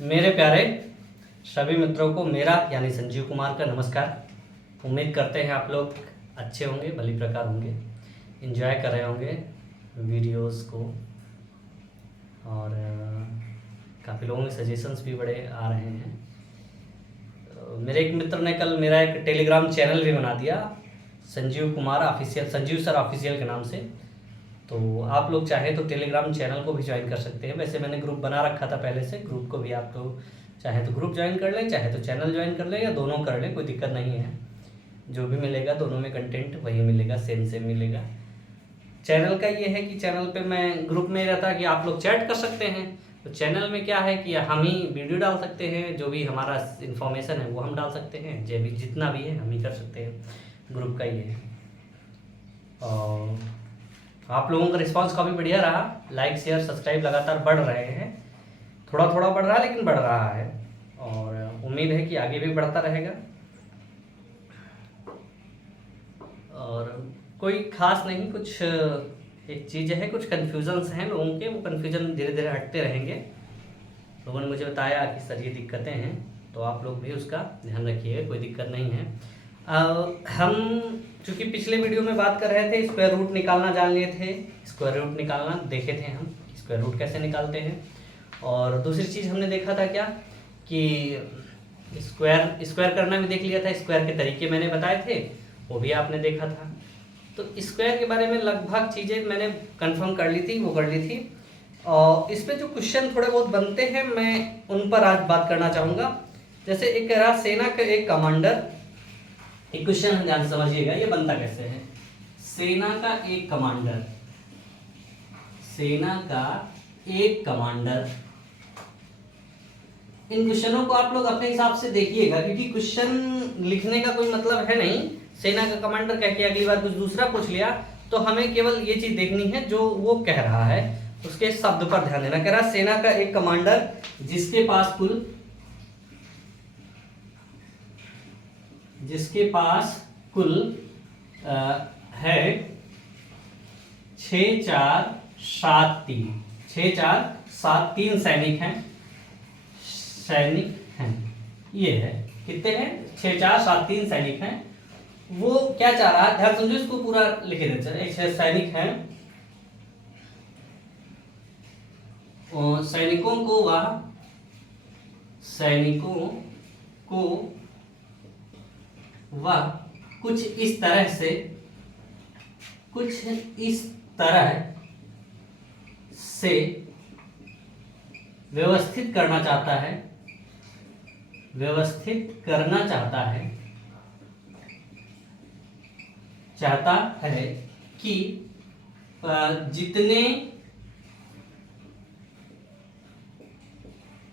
मेरे प्यारे सभी मित्रों को मेरा यानी संजीव कुमार का नमस्कार। उम्मीद करते हैं आप लोग अच्छे होंगे, भली प्रकार होंगे, एंजॉय कर रहे होंगे वीडियोस को। और काफ़ी लोगों के सजेशंस भी बड़े आ रहे हैं। मेरे एक मित्र ने कल मेरा एक टेलीग्राम चैनल भी बना दिया, Sanjeev Kumar official, Sanjeev sir official के नाम से। तो आप लोग चाहे तो टेलीग्राम चैनल को भी ज्वाइन कर सकते हैं। वैसे मैंने ग्रुप बना रखा था पहले से, ग्रुप को भी आप तो चाहे तो ग्रुप ज्वाइन कर लें, चाहे तो चैनल ज्वाइन कर लें, या दोनों कर लें, कोई दिक्कत नहीं है। जो भी मिलेगा दोनों में कंटेंट वही मिलेगा, सेम सेम मिलेगा। चैनल का ये है कि चैनल पे मैं ग्रुप में रहता है कि आप लोग चैट कर सकते हैं। तो चैनल में क्या है कि हम ही वीडियो डाल सकते हैं, जो भी हमारा इन्फॉर्मेशन है वो हम डाल सकते हैं, जो भी जितना भी है हम ही कर सकते हैं। ग्रुप का ये है। और आप लोगों का रिस्पांस काफ़ी बढ़िया रहा, लाइक शेयर सब्सक्राइब लगातार बढ़ रहे हैं। थोड़ा थोड़ा बढ़ रहा है लेकिन बढ़ रहा है, और उम्मीद है कि आगे भी बढ़ता रहेगा। और कोई खास नहीं, कुछ एक चीज़ है, कुछ कन्फ्यूजन्स हैं लोगों के, वो कन्फ्यूजन धीरे धीरे हटते रहेंगे। लोगों ने मुझे बताया कि सर ये दिक्कतें हैं, तो आप लोग भी उसका ध्यान रखिएगा, कोई दिक्कत नहीं है। हम चूँकि पिछले वीडियो में बात कर रहे थे, स्क्वायर रूट निकालना जान लिए थे, स्क्वायर रूट निकालना देखे थे हम, स्क्वायर रूट कैसे निकालते हैं। और दूसरी चीज़ हमने देखा था क्या कि स्क्वायर करना भी देख लिया था, स्क्वायर के तरीके मैंने बताए थे, वो भी आपने देखा था। तो स्क्वायर के बारे में लगभग चीज़ें मैंने कंफर्म कर ली थी, वो कर ली थी। और इस पर जो क्वेश्चन थोड़े बहुत बनते हैं, मैं उन पर आज बात करना चाहूँगा। जैसे एक कह रहा सेना का एक कमांडर, एक क्वेश्चन ध्यान से समझिएगा, ये बनता कैसे है। सेना का एक कमांडर, सेना का एक कमांडर। इन क्वेश्चनों को आप लोग अपने हिसाब से देखिएगा, क्योंकि क्वेश्चन लिखने का कोई मतलब है नहीं। सेना का कमांडर कह के अगली बार कुछ दूसरा पूछ लिया तो हमें केवल ये चीज देखनी है जो वो कह रहा है, उसके शब्द पर ध्यान देना। कह रहा सेना का एक कमांडर जिसके पास कुल है 6-4-7-3 सैनिक हैं। ये है कितने हैं, 6-4-7-3 सैनिक हैं। वो क्या चाह रहा है, ध्यान समझो, इसको पूरा लिखे देते। 6 सैनिक हैं, सैनिकों को वह कुछ इस तरह से व्यवस्थित करना चाहता है कि जितने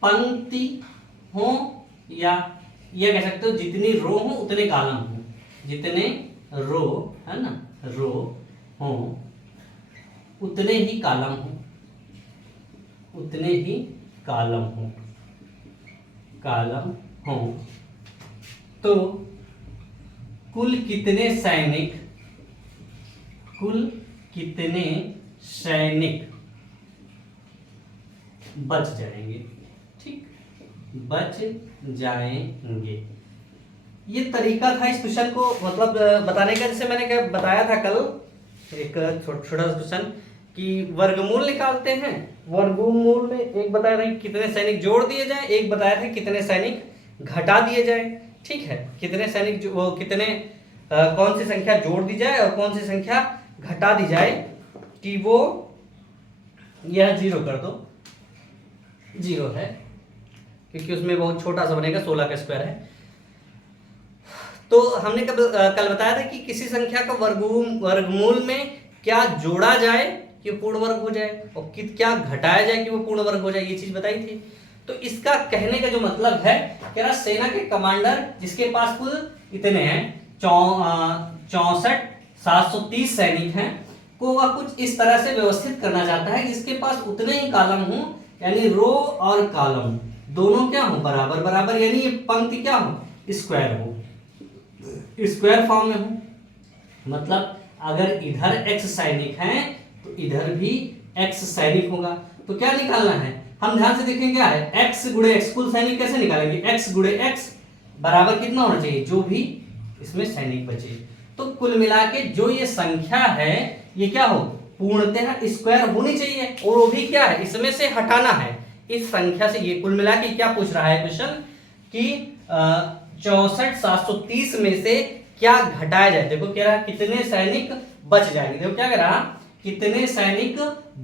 पंक्ति हो, या ये कह सकते हो जितनी रो हो उतने कॉलम हो, जितने रो है ना, रो हो उतने ही कॉलम हो। तो कुल कितने सैनिक बच जाएंगे, ठीक, बच जाएंगे। ये तरीका था इस क्वेश्चन को मतलब बताने का। जैसे मैंने क्या बताया था कल, एक छोटा सा क्वेश्चन कि वर्गमूल निकालते हैं। वर्गमूल में एक बताया था कि कितने सैनिक जोड़ दिए जाए, एक बताया था कितने सैनिक घटा दिए जाए, ठीक है। कितने सैनिक कौन सी संख्या जोड़ दी जाए और कौन सी संख्या घटा दी जाए, कि वो यह 0 कर दो, 0 है, क्योंकि उसमें बहुत छोटा सा बनेगा, 16 का स्क्वायर है। तो हमने कल बताया था कि किसी संख्या का वर्गमूल में क्या जोड़ा जाए कि पूर्ण वर्ग हो जाए, और क्या घटाया जाए कि वो पूर्ण वर्ग हो जाए, ये चीज बताई थी। तो इसका कहने का जो मतलब है, कह रहा सेना के कमांडर जिसके पास कुल इतने हैं 64-730 सैनिक हैं, को वह कुछ इस तरह से व्यवस्थित करना चाहता है जिसके पास उतने ही कॉलम हो, यानी रो और कॉलम दोनों क्या हो, बराबर बराबर, यानी ये पंक्ति क्या हो, स्क्वायर हो, स्क्वायर फॉर्म में हो। मतलब अगर इधर x सैनिक हैं तो इधर भी x सैनिक होगा। तो क्या निकालना है, हम ध्यान से देखें क्या है, x गुणे x, कुल सैनिक कैसे निकालेंगे, x गुणे x बराबर कितना होना चाहिए, जो भी इसमें सैनिक बचे। तो कुल मिला के जो ये संख्या है ये क्या हो, पूर्णतः स्क्वायर होनी चाहिए, और वो भी क्या है, इसमें से हटाना है इस संख्या से। ये कुल मिला के क्या पूछ रहा है क्वेश्चन कि 64,730 में से क्या घटाया जाए। देखो कह रहा कितने सैनिक बच जाएंगे, देखो क्या कह रहा, कितने सैनिक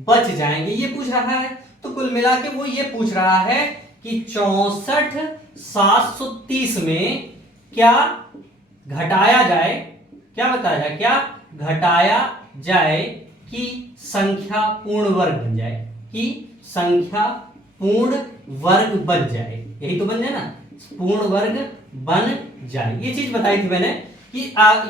बच जाएंगे ये पूछ रहा है। तो कुल मिला के वो ये पूछ रहा है कि 64,730 में क्या घटाया जाए, क्या बताया जाए, क्या घटाया जाए कि संख्या पूर्ण वर्ग बन जाए, कि संख्या पूर्ण वर्ग बन जाए, यही तो बन जाए ना, पूर्ण वर्ग बन जाए। ये चीज बताई थी मैंने कि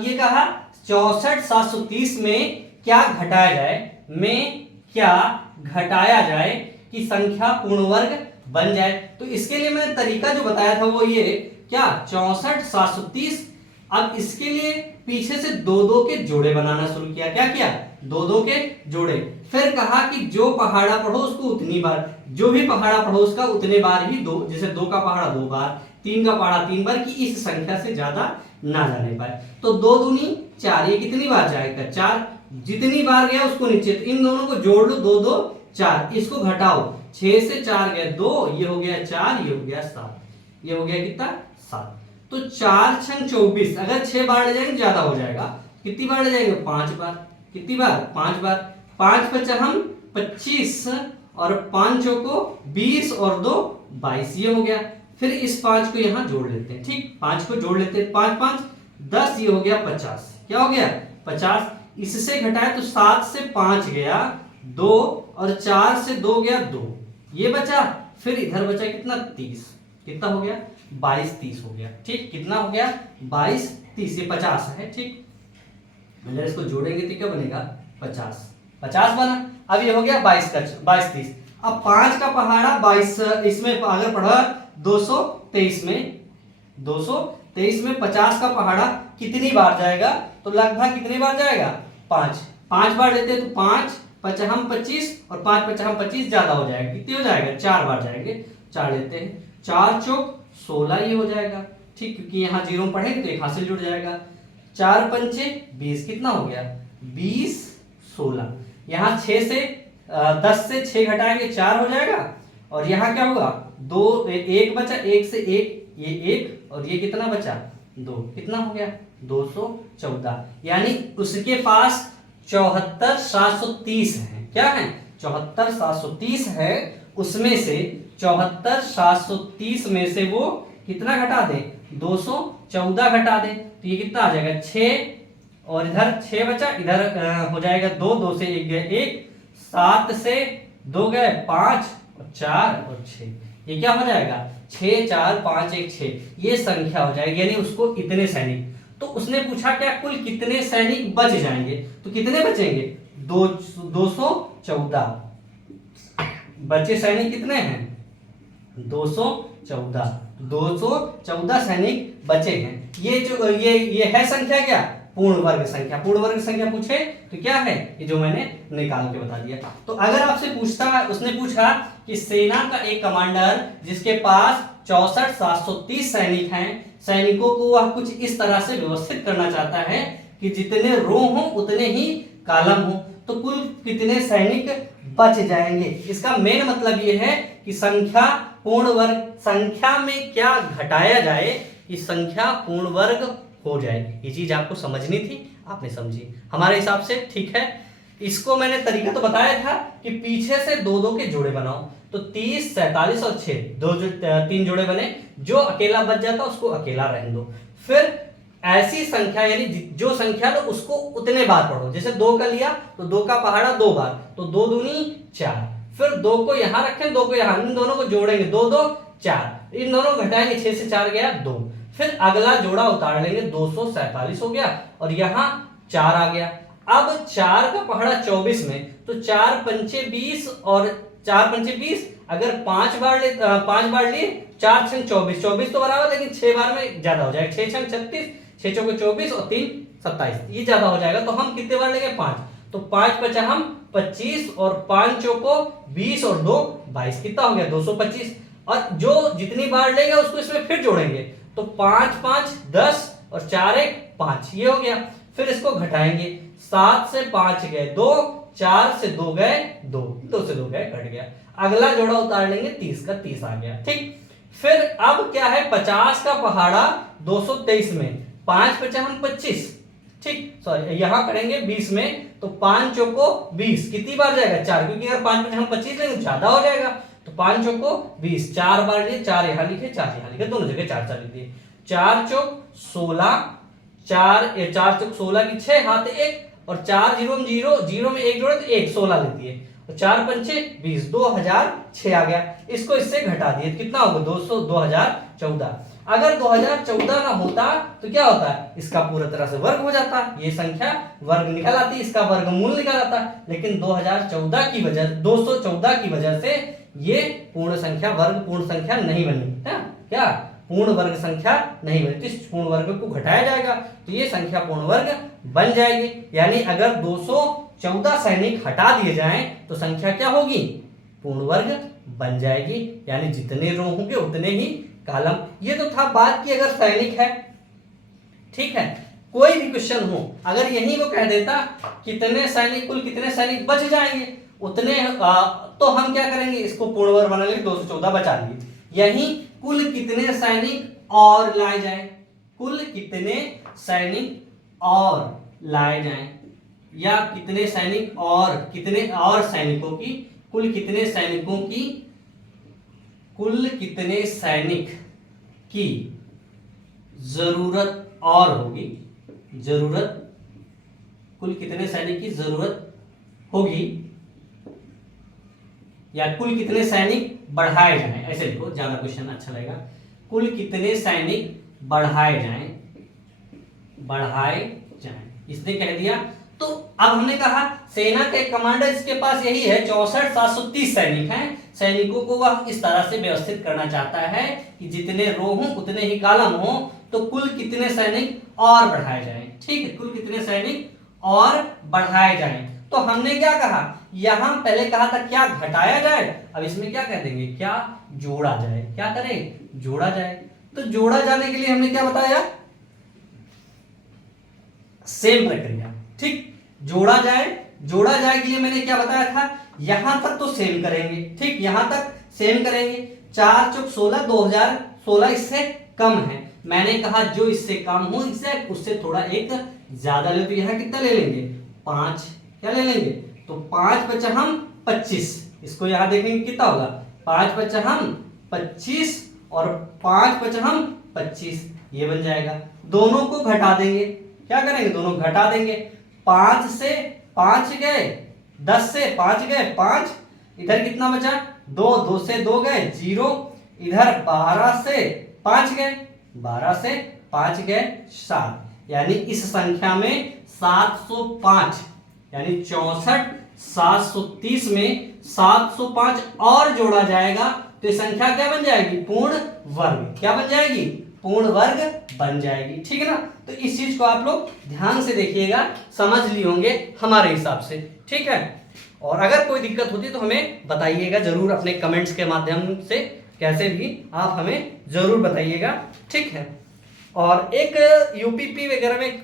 ये कहा 64,730 में क्या घटाया जाए, में क्या घटाया जाए कि संख्या पूर्ण वर्ग बन जाए। तो इसके लिए मैंने तरीका जो बताया था वो ये क्या, 64,730। अब इसके लिए पीछे से दो दो के जोड़े बनाना शुरू किया, क्या किया, दो दो के जोड़े। फिर कहा कि जो पहाड़ा पढ़ो उसको उतनी बार, जो भी पहाड़ा पढ़ो उसका उतने बार ही दो, जैसे 2 का पहाड़ा 2 बार, 3 का पहाड़ा 3 बार, कि इस संख्या से ज्यादा ना जाने पाए। तो 2 दूनी 4, ये कितनी बार जाएगा, 4, जितनी बार गया उसको नीचे, तो इन दोनों को जोड़ लो, 2 2 4, इसको घटाओ, 6 से 4 गया 2, ये हो गया 4, ये हो गया 7, ये हो गया कितना 7। तो 4 छंग 24, अगर 6 बार ले जाएंगे ज्यादा हो जाएगा, कितनी बार ले जाएंगे, 5 बार, कितनी बार, 5 बार, 5 पचा हम 25 और 5 को 20 और 2 22, ये हो गया। फिर इस 5 को यहां जोड़ लेते हैं, ठीक, 5 को जोड़ लेते हैं, 5 5 10, ये हो गया 50, क्या हो गया 50। इससे घटाए तो 7 से 5 गया 2 और 4 से 2 गया 2, ये बचा। फिर इधर बचा कितना 30, कितना हो गया 22 30 हो गया, ठीक, कितना हो गया 22 30, ये 50 है, ठीक। मतलब इसको जोड़ेंगे तो क्या बनेगा 50 50 बना। अब ये हो गया 22 का 22 30। अब 5 का पहाड़ा 22, इसमें अगर पढ़ा 223 में, 223 में 50 का पहाड़ा कितनी बार जाएगा, तो लगभग कितनी बार जाएगा 5 बार लेते हैं, तो 5 पचहम 25 और 5 पचहम 25 ज्यादा हो जाएगा, कितनी हो जाएगा 4 बार जाएंगे, 4 लेते हैं, 4 चौक 16, ये हो जाएगा, ठीक, क्योंकि यहाँ जीरो में पढ़ेंगे तो एक हाथ से जुड़ जाएगा। 4 पंचे 20, कितना हो गया 20 16, यहाँ 6 से 10 से 6 घटाएंगे 4 हो जाएगा, और यहाँ क्या होगा 2 1 बचा, 1 से 1 ये 1 और ये कितना बचा 2, कितना हो गया 214, यानी उसके पास 74,730 है, क्या है 74,730 है, उसमें से 74,730 में से वो कितना घटा दे 214 घटा दे, तो ये कितना आ जाएगा 6 और इधर 6 बचा, इधर हो जाएगा 2, 2 से 1 गए 1, 7 से 2 गए 5 और 4 और 6, ये क्या हो जाएगा 6 4 5 1 6, ये संख्या हो जाएगी, यानी उसको इतने सैनिक। तो उसने पूछा क्या कुल कितने सैनिक बच जाएंगे, तो कितने बचेंगे 214, बचे सैनिक कितने हैं 214 सैनिक बचे हैं। ये जो ये है संख्या क्या, पूर्ण वर्ग संख्या। पूर्ण वर्ग संख्या पूछे तो क्या है, ये जो मैंने निकाल के बता दिया। तो अगर आपसे पूछता है, उसने पूछा कि सेना का एक कमांडर जिसके पास 64,730 सैनिक हैं, सैनिकों को वह कुछ इस तरह से व्यवस्थित करना चाहता है कि जितने रो हो उतने ही कालम हो, तो कुल कितने सैनिक बच जाएंगे। इसका मेन मतलब ये है कि संख्या पूर्ण वर्ग, संख्या में क्या घटाया जाए कि संख्या पूर्ण वर्ग हो जाए। ये चीज आपको समझनी थी, आपने समझी हमारे हिसाब से, ठीक है। इसको मैंने तरीका तो बताया था कि पीछे से 2 2 के जोड़े बनाओ, तो 30 47 और 6 3 जोड़े बने, जो अकेला बच जाता उसको अकेला रहने दो। फिर ऐसी संख्या यानी जो संख्या लो उसको उतने बार पढ़ो, जैसे 2 का लिया तो 2 का पहाड़ा 2 बार, तो 2 दूनी 4, फिर 2 को यहां रखें 2 को यहां, इन दोनों को जोड़ेंगे 2 2 4, इन दोनों घटाएंगे 6 से 4 गया 2, फिर अगला जोड़ा उतार लेंगे 247 हो गया और यहाँ 4 आ गया। अब 4 का पहाड़ा 24 में, तो 4 पंचे 20 और 4 पंचे 20, अगर 5 बार लिए 4 छंग 24, 24 तो बराबर, लेकिन 6 बार में ज्यादा हो जाएगा, 6 छंग 36, 6 चौके 24 और 3 27, ये ज्यादा हो जाएगा, तो हम कितने बार लेंगे 5, तो 5 पचा हम 25 और 5 चौको 20 और 2 22, कितना हो गया 225। और जो जितनी बार लेगा उसको इसमें फिर जोड़ेंगे, तो 5 5 10 और 4 1 5, ये हो गया। फिर इसको घटाएंगे, 7 से 5 गए 2, 4 से 2 गए 2, 2 से 2 गए कट गया। अगला जोड़ा उतार लेंगे, 30 का 30 आ गया, ठीक। फिर अब क्या है, 50 का पहाड़ा 223 में, 5 पचा हम 25, ठीक, सॉरी यहां करेंगे 20 में, तो 5 चौको 20, कितनी बार जाएगा 4, क्योंकि अगर 5 पचा हम 25 लेंगे ज्यादा हो जाएगा, तो 5 चौको 20, 4 बार लिए, 4 यहां लिखे 4 यहां लिखे, दोनों जगह 4 4 लिख दिए। 4 चौक 16, 4 चौक 16 की 6 हाथ 1, और 4 जीरो में 0, 0 में 1 जोड़े तो 1, 16 लिख दिए, और 4 पंचे 20, 2006 आ गया। इसको इससे घटा दिए, कितना होगा 2014। अगर 2014 ना होता तो क्या होता है, इसका पूरा तरह से वर्ग हो जाता, ये संख्या वर्ग निकल आती, इसका वर्गमूल निकल आता। लेकिन 214 की वजह से ये पूर्ण संख्या वर्ग पूर्ण संख्या नहीं बनी है, क्या पूर्ण वर्ग संख्या नहीं बनी, तो इस पूर्ण वर्ग को घटाया जाएगा तो ये संख्या पूर्ण वर्ग बन जाएगी। यानी अगर 214 सैनिक हटा दिए जाएं तो संख्या क्या होगी, पूर्ण वर्ग बन जाएगी। यानी जितने रो होंगे उतने ही कॉलम। ये तो था बात की अगर सैनिक है, ठीक है। कोई भी क्वेश्चन हो, अगर यही वो कह देता कितने सैनिक, कुल कितने सैनिक बच जाएंगे उतने, तो हम क्या करेंगे, इसको पूर्ण वर्ग बना लेंगे, 214 बचा लिए। यही कुल कितने सैनिक और लाए जाए, कुल कितने सैनिक और लाए जाएं, या कितने सैनिक और कितने और सैनिकों की, कुल कितने सैनिकों की, कुल कितने सैनिक की जरूरत और होगी, जरूरत, कुल कितने सैनिक की जरूरत होगी, या कुल कितने सैनिक बढ़ाए जाएं, ऐसे लिखो ज्यादा क्वेश्चन अच्छा लगेगा। कुल कितने सैनिक बढ़ाए जाएं, बढ़ाए जाएं, इसने कह दिया। तो अब हमने कहा सेना के कमांडर इसके पास यही है, 64,730 सैनिक हैं। सैनिकों को वह इस तरह से व्यवस्थित करना चाहता है कि जितने रो हों उतने ही कॉलम हों, तो कुल कितने सैनिक और बढ़ाए जाएं, ठीक है, कुल कितने सैनिक और बढ़ाए जाएं। तो हमने क्या कहा, यहां पहले कहा था क्या घटाया जाए, अब इसमें क्या कह देंगे, क्या जोड़ा जाए, क्या करें, जोड़ा जाए। तो जोड़ा जाने के लिए हमने क्या बताया, सेम प्रक्रिया, ठीक। जोड़ा जाए, जोड़ा जाए के लिए मैंने क्या बताया था, यहां तक तो सेम करेंगे, ठीक, यहां तक सेम करेंगे। 4 चौक 16, 2016 इससे कम है, मैंने कहा जो इससे कम हो इससे उससे थोड़ा एक ज्यादा ले, तो यहां कितना ले लेंगे 5, क्या ले लेंगे, तो 5 बचा हम 25, इसको यहां देखेंगे कितना होगा, 5 बचा हम 25 और 5 बचा हम 25, ये बन जाएगा। दोनों को घटा देंगे, क्या करेंगे, दोनों घटा देंगे। 5 से 5 गए, 10 से 5 गए 5, इधर कितना बचा 2, 2 से 2 गए 0, इधर 12 से 5 गए, 12 से 5 गए 7, यानी इस संख्या में 705, यानी 64,730 में 705 और जोड़ा जाएगा तो ये संख्या क्या बन जाएगी, पूर्ण वर्ग, क्या बन जाएगी, पूर्ण वर्ग बन जाएगी, ठीक है ना। तो इस चीज को आप लोग ध्यान से देखिएगा, समझ लिए होंगे हमारे हिसाब से, ठीक है। और अगर कोई दिक्कत होती है तो हमें बताइएगा जरूर, अपने कमेंट्स के माध्यम से, कैसे भी आप हमें जरूर बताइएगा, ठीक है। और एक यूपीपी वगैरह में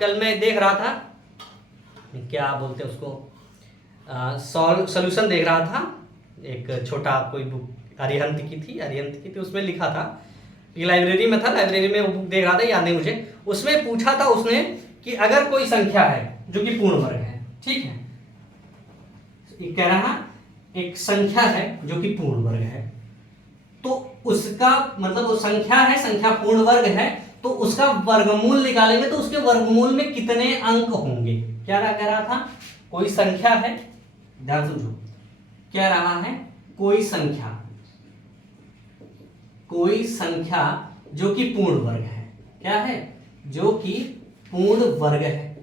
कल मैं देख रहा था, क्या बोलते हैं उसको, सॉल्यूशन देख रहा था, एक छोटा कोई बुक अरिहंत की थी, उसमें लिखा था, ये लाइब्रेरी में था, लाइब्रेरी में वो बुक देख रहा था, याद नहीं मुझे, उसमें पूछा था उसने कि अगर कोई संख्या है जो कि पूर्ण वर्ग है, ठीक है, ये कह रहा एक संख्या है जो कि पूर्ण वर्ग है, तो उसका मतलब वो संख्या है, संख्या पूर्ण वर्ग है, तो उसका वर्गमूल निकालेंगे तो उसके वर्गमूल में कितने अंक होंगे। क्या कह रहा था, कोई संख्या है, ध्यान समझो, कह रहा है कोई संख्या जो कि पूर्ण वर्ग है, क्या है, जो कि पूर्ण वर्ग है,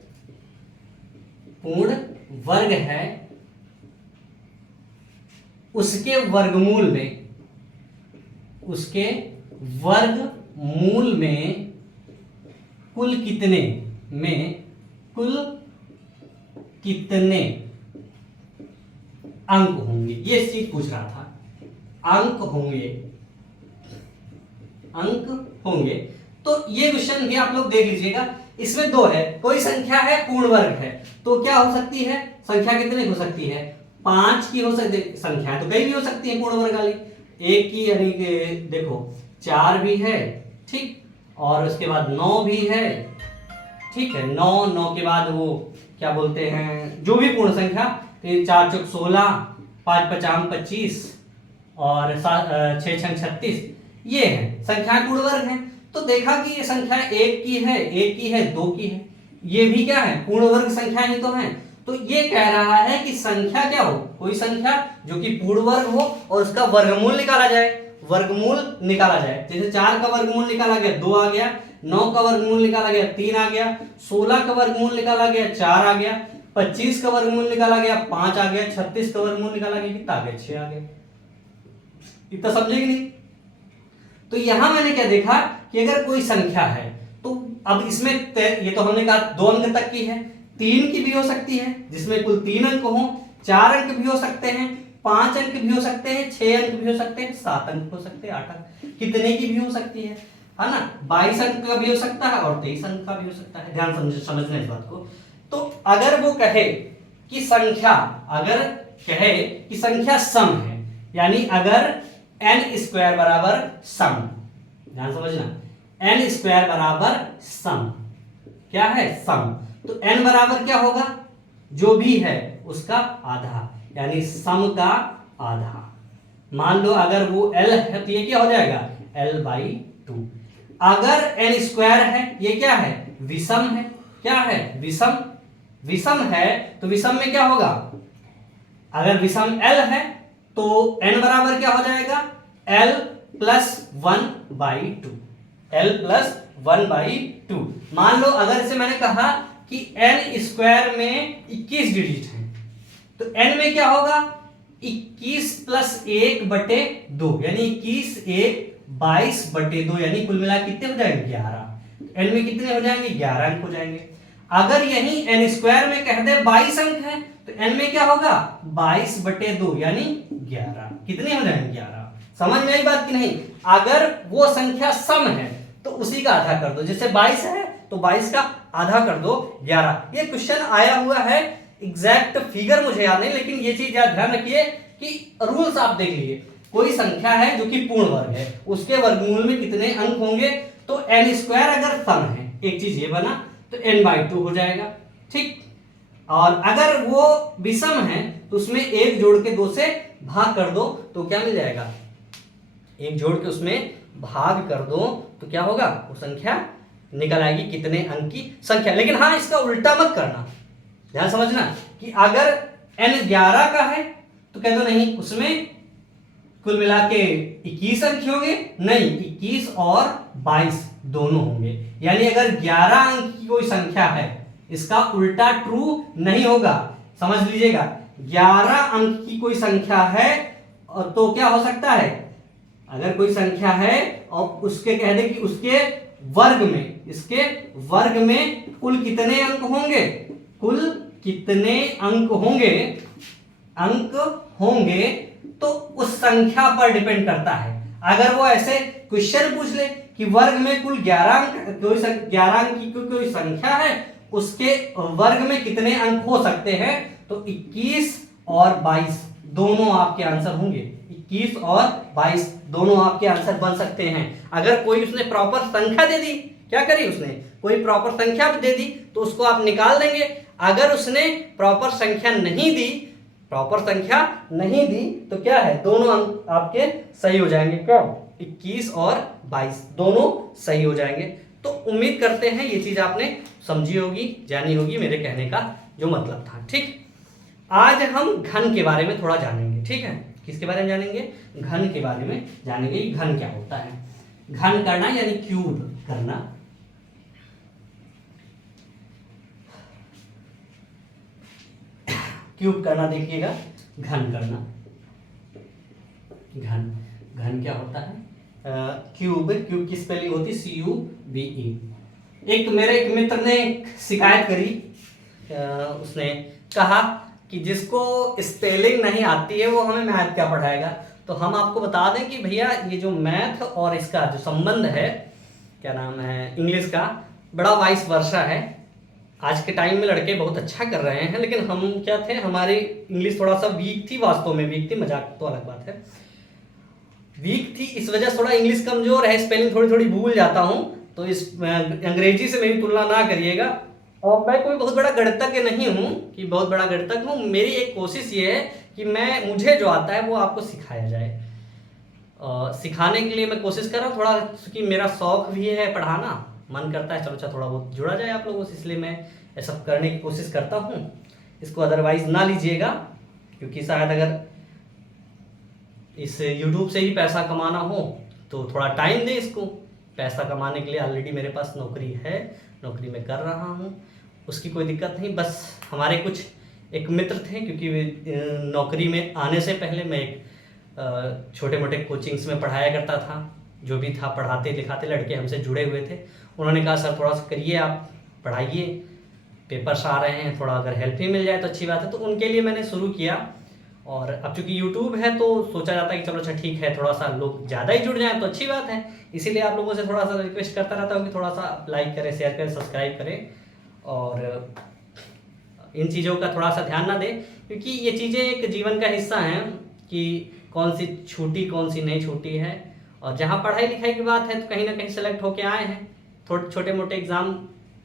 उसके वर्गमूल में कुल कितने अंक होंगे, ये चीज पूछ रहा था। अंक होंगे, अंक होंगे। तो ये क्वेश्चन भी आप लोग देख लीजिएगा। इसमें दो है, कोई संख्या है पूर्ण वर्ग है, तो क्या हो सकती है, संख्या कितनी हो सकती है, 5 की हो सकती है। संख्या तो कई भी हो सकती है पूर्ण वर्ग वाली, एक की यानी कि देखो 4 भी है, ठीक, और उसके बाद 9 भी है, ठीक है, 9 के बाद वो क्या बोलते हैं, जो भी पूर्ण संख्या, 4 चौक 16, 5 पचाम 25 और 6 छंग 36, ये है संख्या पूर्ण वर्ग है। तो देखा कि ये संख्या 1 की है, 1 की है, 2 की है, ये भी क्या है पूर्ण वर्ग संख्या ही तो है। तो ये कह रहा है कि संख्या क्या हो, कोई संख्या जो कि पूर्ण वर्ग हो और उसका वर्गमूल निकाला जाए, वर्गमूल निकाला जाए। जैसे 4 का वर्गमूल निकाला गया 2 आ गया, 9 का वर्गमूल निकाला गया 3 आ गया, 16 का वर्गमूल निकाला गया 4 आ गया, 25 का वर्गमूल निकाला गया 5 आ गया, 36 का वर्गमूल निकाला गया कितना आ गया, 6 आ गया। इतना समझे कि नहीं। तो यहां मैंने क्या देखा कि अगर कोई संख्या है तो अब इसमें ये तो हमने कहा 2 अंक तक की है, 3 की भी हो सकती है जिसमें कुल 3 अंक हो, 4 अंक भी हो सकते हैं, 5 अंक भी हो सकते हैं, 6 अंक भी हो सकते हैं, 7 अंक हो सकते हैं, 8 अंक कितने की भी हो सकती है ना, 22 अंक का भी हो सकता है और 23 अंक का भी हो सकता है। ध्यान समझना इस बात को। तो अगर वो कहे कि संख्या, अगर कहे कि संख्या सम है, यानी अगर n स्क्वायर बराबर सम, ध्यान समझना, n स्क्वायर बराबर सम क्या है, सम, तो n बराबर क्या होगा, जो भी है उसका आधा, यानी सम का आधा। मान लो अगर वो l है तो ये क्या हो जाएगा, l/2। अगर n स्क्वायर है, ये क्या है, विषम है, क्या है, विषम, विषम है, तो विषम में क्या होगा, अगर विषम l है तो n बराबर क्या हो जाएगा, l + 1/2, l + 1/2। मान लो अगर इसे मैंने कहा कि n स्क्वायर में 21 डिजिट है, तो n में क्या होगा, 21 + 1/2, यानी 21 1 22/2, यानी कुल मिला कितने हो जाएंगे, 11। n में कितने हो जाएंगे, 11 अंक हो जाएंगे। अगर यही n स्क्वायर में कह दे 22 अंक है, तो n में क्या होगा, 22/2, यानी 11, कितने हो जाएंगे, 11। समझ में आई बात कि नहीं। अगर वो संख्या सम है तो उसी का आधा कर दो, जैसे 22 है तो 22 का आधा कर दो 11। ये क्वेश्चन आया हुआ है, एग्जैक्ट फिगर मुझे याद नहीं, लेकिन ये चीज याद ध्यान रखिए कि रूल्स आप देख लीजिए। कोई संख्या है जो कि पूर्ण वर्ग है, उसके वर्गमूल में कितने अंक होंगे, तो n स्क्वायर अगर सम है, एक चीज ये बना, तो n/2 हो जाएगा, ठीक। और अगर वो विषम है तो उसमें 1 जोड़ के 2 से भाग कर दो तो क्या मिल जाएगा, 1 जोड़ के उसमें भाग कर दो तो क्या होगा, वो संख्या निकल आएगी, कितने अंक की संख्या। लेकिन हाँ, इसका उल्टा मत करना, ध्यान समझना कि अगर n 11 का है तो कह दो नहीं, उसमें कुल मिला के 21 अंक होंगे, नहीं 21 और 22 दोनों होंगे। यानी अगर 11 अंक की कोई संख्या है, इसका उल्टा ट्रू नहीं होगा, समझ लीजिएगा। 11 अंक की कोई संख्या है तो क्या हो सकता है, अगर कोई संख्या है और उसके कह दे कि उसके वर्ग में, इसके वर्ग में कुल कितने अंक होंगे, कुल कितने अंक होंगे, अंक होंगे, तो उस संख्या पर डिपेंड करता है। अगर वो ऐसे क्वेश्चन पूछ ले कि वर्ग में कुल 11 अंक, कोई 11 अंक की कोई संख्या है, उसके वर्ग में कितने अंक हो सकते हैं, तो 21 और 22 दोनों आपके आंसर होंगे, 21 और 22 दोनों आपके आंसर बन सकते हैं। अगर कोई उसने प्रॉपर संख्या दे दी, क्या करी उसने, कोई प्रॉपर संख्या दे दी तो उसको आप निकाल देंगे। अगर उसने प्रॉपर संख्या नहीं दी, प्रॉपर संख्या नहीं दी तो क्या है, दोनों अंक आपके सही हो जाएंगे, क्या 21 और 22 दोनों सही हो जाएंगे। तो उम्मीद करते हैं ये चीज आपने समझी होगी, जानी होगी, मेरे कहने का जो मतलब था, ठीक। आज हम घन के बारे में थोड़ा जानेंगे, ठीक है। किसके बारे में जानेंगे, घन के बारे में जानेंगे। घन क्या होता है, घन करना यानी क्यूब करना। क्यूब करना, देखिएगा घन करना, घन, घन क्या होता है, क्यूब, क्यूब की स्पेलिंग होती है CUBE। एक मेरे एक मित्र ने शिकायत करी, उसने कहा कि जिसको स्पेलिंग नहीं आती है वो हमें मैथ क्या पढ़ाएगा। तो हम आपको बता दें कि भैया ये जो मैथ और इसका जो संबंध है, क्या नाम है, इंग्लिश का, बड़ा वाइस वर्सा है। आज के टाइम में लड़के बहुत अच्छा कर रहे हैं, लेकिन हम क्या थे, हमारी इंग्लिश थोड़ा सा वीक थी, वास्तव में वीक थी, मजाक तो अलग बात है, वीक थी, इस वजह से थोड़ा इंग्लिश कमजोर है, स्पेलिंग थोड़ी थोड़ी भूल जाता हूँ। तो इस अंग्रेजी से मेरी तुलना ना करिएगा। और मैं कोई बहुत बड़ा गणितज्ञ नहीं हूँ कि बहुत बड़ा गणितज्ञ हूँ। मेरी एक कोशिश ये है कि मुझे जो आता है वो आपको सिखाया जाए। सिखाने के लिए मैं कोशिश कर रहा हूँ थोड़ा, क्योंकि मेरा शौक भी है पढ़ाना, मन करता है चलो अच्छा थोड़ा बहुत जुड़ा जाए आप लोगों से, इसलिए मैं ये सब करने की कोशिश करता हूँ। इसको अदरवाइज ना लीजिएगा, क्योंकि शायद अगर इस YouTube से ही पैसा कमाना हो तो थोड़ा टाइम दें इसको। पैसा कमाने के लिए ऑलरेडी मेरे पास नौकरी है, नौकरी में कर रहा हूँ, उसकी कोई दिक्कत नहीं। बस हमारे कुछ एक मित्र थे, क्योंकि नौकरी में आने से पहले मैं एक छोटे मोटे कोचिंग्स में पढ़ाया करता था, जो भी था पढ़ाते लिखाते लड़के हमसे जुड़े हुए थे। उन्होंने कहा सर थोड़ा सा करिए, आप पढ़ाइए, पेपर्स आ रहे हैं, थोड़ा अगर हेल्प ही मिल जाए तो अच्छी बात है। तो उनके लिए मैंने शुरू किया। और अब चूंकि YouTube है तो सोचा जाता है कि चलो अच्छा ठीक है, थोड़ा सा लोग ज़्यादा ही जुड़ जाएं तो अच्छी बात है। इसीलिए आप लोगों से थोड़ा सा रिक्वेस्ट करता रहता हूँ कि थोड़ा सा लाइक करें, शेयर करें, सब्सक्राइब करें, और इन चीज़ों का थोड़ा सा ध्यान ना दें, क्योंकि ये चीज़ें एक जीवन का हिस्सा हैं कि कौन सी छूटी कौन सी नहीं छूटी है। और जहाँ पढ़ाई लिखाई की बात है तो कहीं ना कहीं सेलेक्ट होके आए हैं। थोड़े छोटे मोटे एग्ज़ाम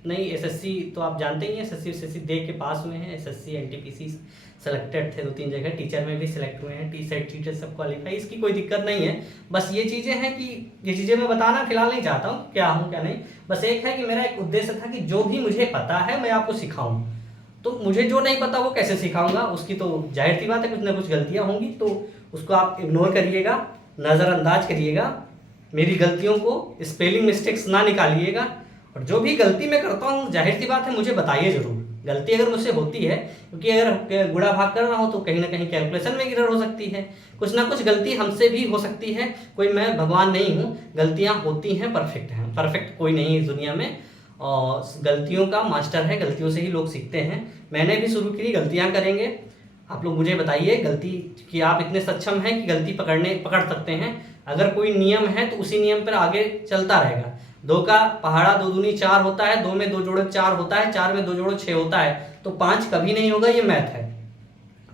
नहीं, SSC तो आप जानते ही हैं, SSC दे के पास हुए हैं, SSC NTPC सेलेक्टेड थे 2-3 जगह, टीचर में भी सिलेक्ट हुए हैं, TSET टीचर सब क्वालिफाई, इसकी कोई दिक्कत नहीं है। बस ये चीज़ें हैं कि ये चीज़ें मैं बताना फिलहाल नहीं चाहता हूँ क्या हूँ क्या नहीं, बस एक है कि मेरा एक उद्देश्य था कि जो भी मुझे पता है मैं आपको सिखाऊँ। तो मुझे जो नहीं पता वो कैसे सिखाऊंगा, उसकी तो जाहिर सी बात है कुछ ना कुछ गलतियाँ होंगी, तो उसको आप इग्नोर करिएगा, नज़रअंदाज करिएगा, मेरी गलतियों को, स्पेलिंग मिस्टेक्स ना निकालिएगा। और जो भी गलती मैं करता हूँ जाहिर सी बात है मुझे बताइए ज़रूर, गलती अगर मुझसे होती है, क्योंकि अगर गुणा भाग कर रहा हूँ तो कहीं ना कहीं कैलकुलेशन में एरर हो सकती है, कुछ ना कुछ गलती हमसे भी हो सकती है, कोई मैं भगवान नहीं हूँ, गलतियाँ होती हैं, परफेक्ट कोई नहीं इस दुनिया में, और गलतियों का मास्टर है, गलतियों से ही लोग सीखते हैं। मैंने भी शुरू की, गलतियाँ करेंगे, आप लोग मुझे बताइए गलती कि आप इतने सक्षम हैं कि गलती पकड़ सकते हैं। अगर कोई नियम है तो उसी नियम पर आगे चलता रहेगा। 2 का पहाड़ा 2 दूनी 4 होता है, 2 में 2 जोड़ो 4 होता है, 4 में 2 जोड़ो 6 होता है, तो 5 कभी नहीं होगा, ये मैथ है।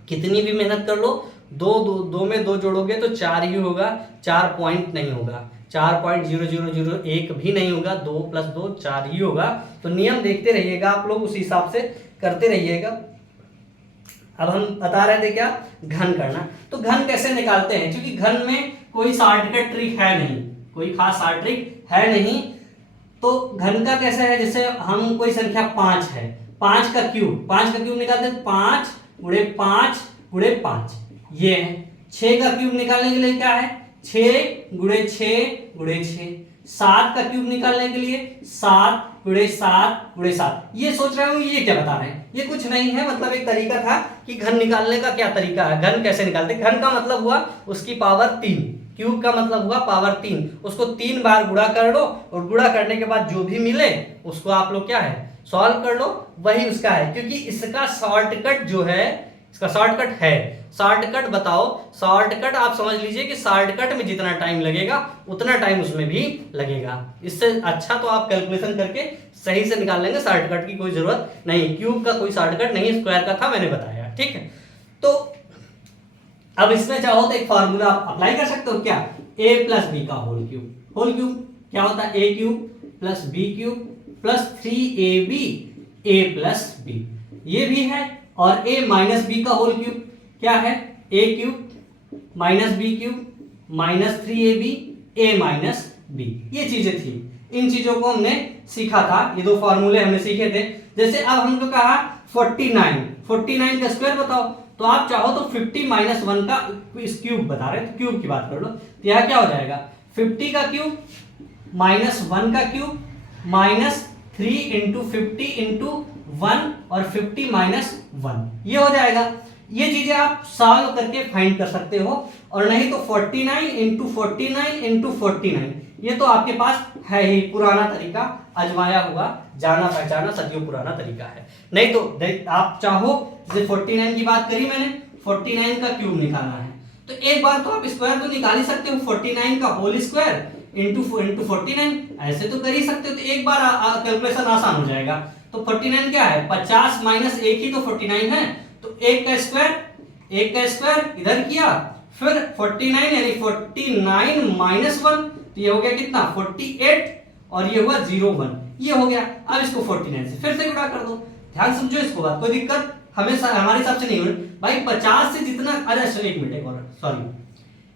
कितनी भी मेहनत कर लो, 2 में 2 जोड़ोगे तो 4 ही होगा, 4 पॉइंट नहीं होगा, 4.0001 भी नहीं होगा, 2 + 2 4 ही होगा। तो नियम देखते रहिएगा आप लोग, उसी हिसाब से करते रहिएगा। अब हम बता रहे थे क्या, घन करना। तो घन कैसे निकालते हैं, क्योंकि घन में कोई शॉर्टकट ट्रिक है नहीं, कोई खास शॉर्ट ट्रिक है नहीं। तो घन का कैसे है, जैसे हम कोई संख्या 5 है, 5 का क्यूब निकालते हैं, 5 × 5 × 5 ये है। 6 का क्यूब निकालने के लिए क्या है, 6 × 6 × 6। 7 का क्यूब निकालने के लिए 7 × 7 × 7। ये सोच रहे हो ये क्या बता रहे हैं, ये कुछ नहीं है, मतलब एक तरीका था कि घन निकालने का क्या तरीका है, घन कैसे निकालते। घन का मतलब हुआ उसकी पावर 3, क्यूब का मतलब हुआ पावर 3, उसको 3 बार गुणा कर लो, और गुणा करने के बाद जो भी मिले उसको आप लोग क्या है, सॉल्व कर लो, वही उसका है। क्योंकि इसका शॉर्टकट जो है, इसका शॉर्टकट है, शॉर्टकट बताओ, शॉर्टकट आप समझ लीजिए कि शॉर्टकट में जितना टाइम लगेगा उतना टाइम उसमें भी लगेगा। इससे अच्छा तो आप कैलकुलेशन करके सही से निकाल लेंगे, शॉर्टकट की कोई जरूरत नहीं। क्यूब का कोई शॉर्टकट नहीं, स्क्वायर का था, मैंने बताया, ठीक है। तो अब इसमें चाहो तो एक फार्मूला आप अप्लाई कर सकते हो, क्या, a + b का होल क्यूब क्या होता है, a³ + b³ + 3ab a + b, ये भी है। और a - b का होल क्यूब क्या है, a³ - b³ - 3ab a - b, ये चीजें थी। इन चीजों को हमने सीखा था, ये 2 फार्मूले हमने सीखे थे। जैसे अब हमको कहा 49 का स्क्वायर बताओ, तो आप चाहो तो 50 - 1 का क्यूब बता रहे हैं, तो क्यूब की बात कर लो, तो यह क्या हो जाएगा, 50 का क्यूब - 1 का क्यूब -3 × 50 × 1 और 50 - 1, ये हो जाएगा। ये चीजें आप सॉल्व करके फाइंड कर सकते हो, और नहीं तो 49 इंटू 49 इंटू 49, ये तो आपके पास है ही पुराना तरीका, आजमाया हुआ, जाना पहचाना सदियों पुराना तरीका है। नहीं तो आप चाहो, जैसे 49 की बात करी मैंने, 49 का क्यूब निकालना है तो एक बार तो आप स्क्वायर तो निकाल ही सकते हो, 49 का होल स्क्वायर इंटू 49, ऐसे तो कर ही सकते हो, तो एक बार कैलकुलेशन आसान हो जाएगा। तो 49 क्या है, 50 माइनस एक ही तो 49 है, तो एक का स्क्वायर इधर किया, फिर 49 यानी 49 माइनस 1, तो ये हो गया कितना 48, और ये हुआ 01, ये हो गया। अब इसको 49 से फिर से गुणा कर दो, ध्यान समझो इसको बात, कोई दिक्कत हमेशा हमारे हिसाब से नहीं हो भाई। 50 से जितना, अरे एक मिनट और सॉरी,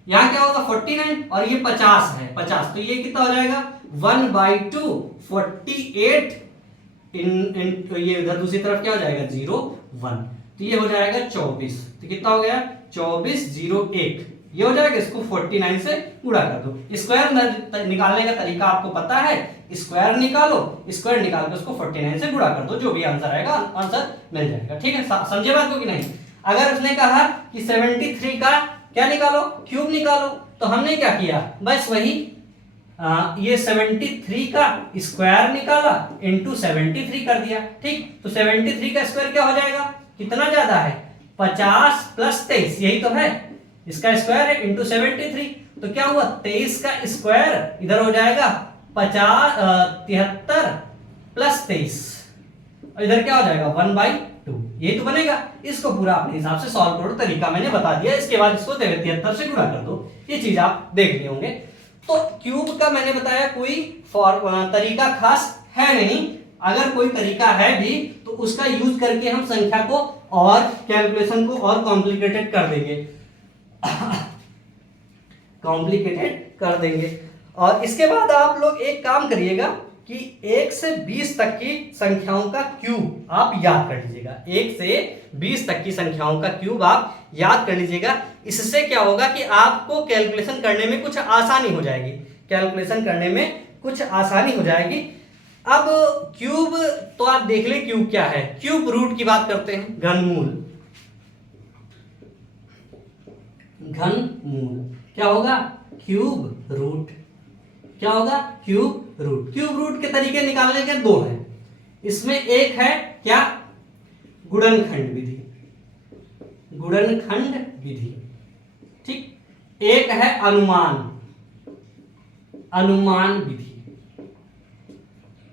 यहाँ क्या होगा 49 और ये 50 है, 50 तो ये कितना हो जाएगा 1/2, 48 इन ये उधर दूसरी तरफ क्या हो जाएगा 01, तो ये हो जाएगा 24, तो कितना हो गया 24/01, ये हो जाएगा। इसको 49 से गुणा कर दो। स्क्वायर निकालने का तरीका आपको पता है, स्क्वायर निकालो, स्क्वायर निकाल के उसको 49 से गुणा कर दो, जो भी आंसर आएगा आंसर मिल जाएगा। ठीक है, समझे बात को कि नहीं। अगर उसने कहा कि 73 का क्या निकालो, क्यूब निकालो, तो हमने क्या किया, बस वही ये 73 का स्क्वायर निकाला इंटू 73 कर दिया। ठीक, तो 73 का स्क्वायर क्या हो जाएगा, कितना ज्यादा है 50 प्लस 23, यही तो है, इसका स्क्वायर है इंटू 73, तो क्या हुआ 23 का स्क्वायर इधर हो जाएगा 73 प्लस 23, और इधर क्या हो जाएगा 1/2, ये तो बनेगा। इसको पूरा अपने हिसाब से सॉल्व करो, तरीका मैंने बता दिया, इसके बाद इसको 73 से गुणा कर दो, ये चीज आप देख लिए होंगे। तो क्यूब का मैंने बताया कोई तरीका खास है नहीं, अगर कोई तरीका है भी तो उसका यूज करके हम संख्या को और कैलकुलेशन को और कॉम्प्लिकेटेड कर देंगे, और इसके बाद आप लोग एक काम करिएगा कि 1 से 20 तक की संख्याओं का क्यूब आप याद कर लीजिएगा, 1 से 20 तक की संख्याओं का क्यूब आप याद कर लीजिएगा। इससे क्या होगा कि आपको कैलकुलेशन करने में कुछ आसानी हो जाएगी, अब क्यूब तो आप देख ले क्यूब क्या है, क्यूब रूट की बात करते हैं, घनमूल क्या होगा क्यूब रूट, क्या होगा क्यूब रूट के तरीके निकालने के दो हैं, इसमें एक है क्या गुणनखंड विधि, ठीक, एक है अनुमान विधि।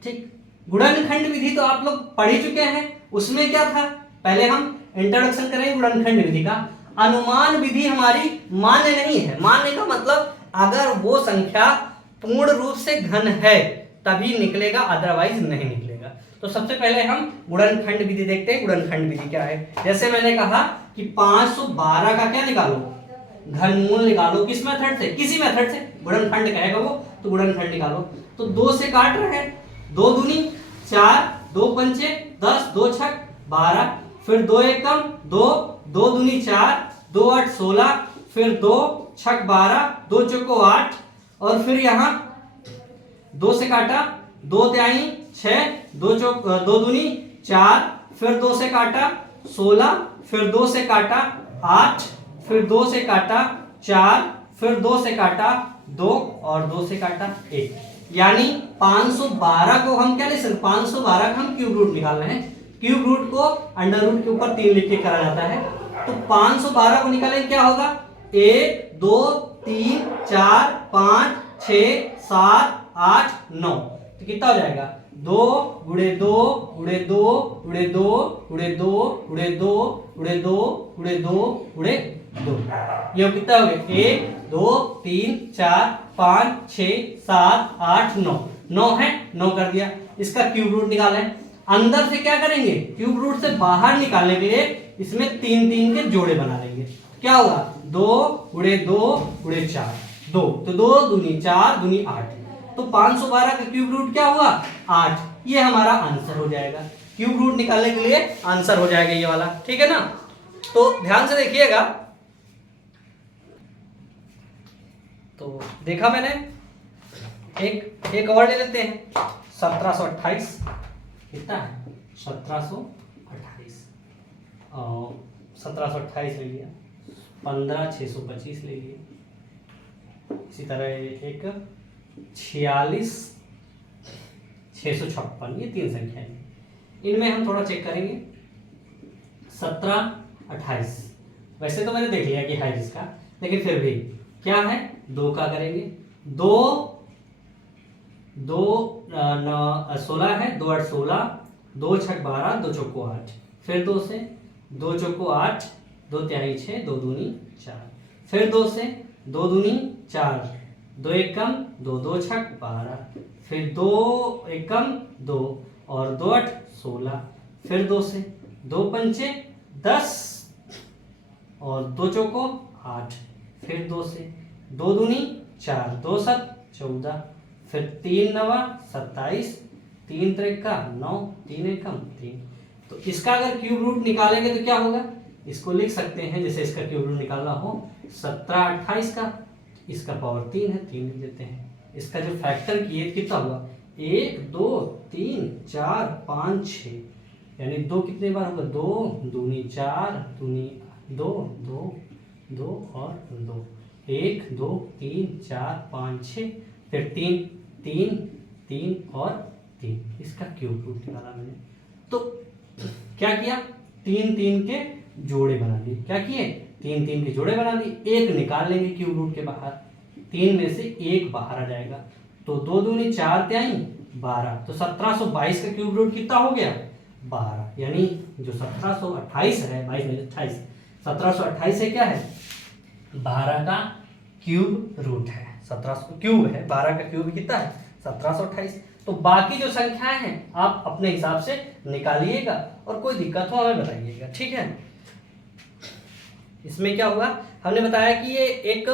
ठीक, गुणनखंड विधि तो आप लोग पढ़ ही चुके हैं, उसमें क्या था, पहले हम इंट्रोडक्शन करेंगे गुणनखंड विधि का। अनुमान विधि हमारी मान्य नहीं है, मान्य का मतलब अगर वो संख्या पूर्ण रूप से घन है तभी निकलेगा, अदरवाइज नहीं निकलेगा। तो सबसे पहले हम गुणनखंड विधि देखते हैं, गुणनखंड विधि क्या है। जैसे मैंने कहा कि 512 का क्या निकालो, घनमूल निकालो, किस मेथड से, किसी मेथड से, गुणनखंड कहेगा वो, तो गुणनखंड निकालो। तो 2 से काट रहे हैं, 2 दूनी 4, 2 पंचे 10, 2 छक 12, फिर 2 एकम 2, 2 दूनी 4, 2 8 16, फिर 2 छक 12, 2 चौको 8, और फिर यहाँ 2 से काटा, 2 त्याई 6, 2 दूनी 4, फिर 2 से काटा 16, फिर 2 से काटा 8, फिर 2 से काटा 4, फिर 2 से काटा 2, और 2 से काटा 1, यानी 512 को हम क्या ले सकते, 512 का हम क्यूब रूट निकाल रहे हैं। क्यूब रूट को अंडर रूट के ऊपर 3 लिख के करा जाता है, तो 512 को निकालें क्या होगा, 1 2 3 4 5 6 7 8 9, तो कितना हो जाएगा 2 गुणे 2 गुणे 2 गुणे 2 गुणे 2 गुणे 2 गुणे 2 गुणे 2 गुणे 2, ये कितना हो गया 1 2 3 4 5 6 7 8 9, 9 है, 9 कर दिया। इसका क्यूब रूट निकालें, अंदर से क्या करेंगे, क्यूब रूट से बाहर निकालने के लिए इसमें 3 3 के जोड़े बना लेंगे, क्या होगा 2 गुणे 2 गुणे 4 2, तो 2 दूनी 4 दूनी 8, तो 512 का क्यूब रूट क्या हुआ 8, ये हमारा आंसर हो जाएगा। क्यूब रूट निकालने के लिए आंसर हो जाएगा ये वाला, ठीक है ना। तो ध्यान से देखिएगा, तो देखा मैंने, एक और ले लेते हैं, 1728 कितना है 1728, 1728 ले लिया, 15625 ले लिया, इसी तरह एक 46656, ये 3 संख्याएं। इनमें हम थोड़ा चेक करेंगे। 1728 वैसे तो मैंने देख लिया कि है जिसका, लेकिन फिर भी क्या है, 2 का करेंगे। 2 16 है, 2 8 16, 2 6 12, 2 चौको 8, फिर 2 से 2 चौको 8, 2 तिहाई 6, 2 दूनी 4, फिर 2 से 2 दूनी 4, 2 एकम 2, 2 छक 12, फिर 2 एकम 2 और 2 8 16, फिर 2 से 2 पंचे 10 और 2 चौको 8, फिर 2 से 2 दूनी 4, 2 7 14, फिर 3 9 27, 3 त्रिका 9, 3 एकम 3। तो इसका अगर क्यूब रूट निकालेंगे तो क्या होगा, इसको लिख सकते हैं, जैसे इसका क्यूब रूट निकालना हो 17 28 का, इसका पावर 3 है, 3 लिख देते हैं। इसका जो फैक्टर किए कितना हुआ, 1 2 3 4 5 6, यानी 2 कितने बार होगा, 2 दूनी 4, दूनी 2 2 2 और 2, 1 2 3 4 5 6, फिर 3 3 3 और 3, इसका क्यूब रूट निकाला मैंने। तो क्या किया, 3 3 के जोड़े बना लिए। क्या किए, 3 3 के जोड़े बना लिए। एक निकाल लेंगे क्यूब रूट के बाहर, 3 में से 1 बाहर आ जाएगा, तो 2 दूनी 4 तिहाई 12, तो 1722 का क्यूब रूट कितना हो गया, 12। यानी जो 1728 है, 22 में 28, 1728 है क्या है, 12 का क्यूब रूट है। 1700 क्यूब है, 12 का क्यूब कितना है, 1728। तो बाकी जो संख्याएं हैं आप अपने हिसाब से निकालिएगा, और कोई दिक्कत हो हमें बताइएगा, ठीक है। इसमें क्या हुआ, हमने बताया कि ये एक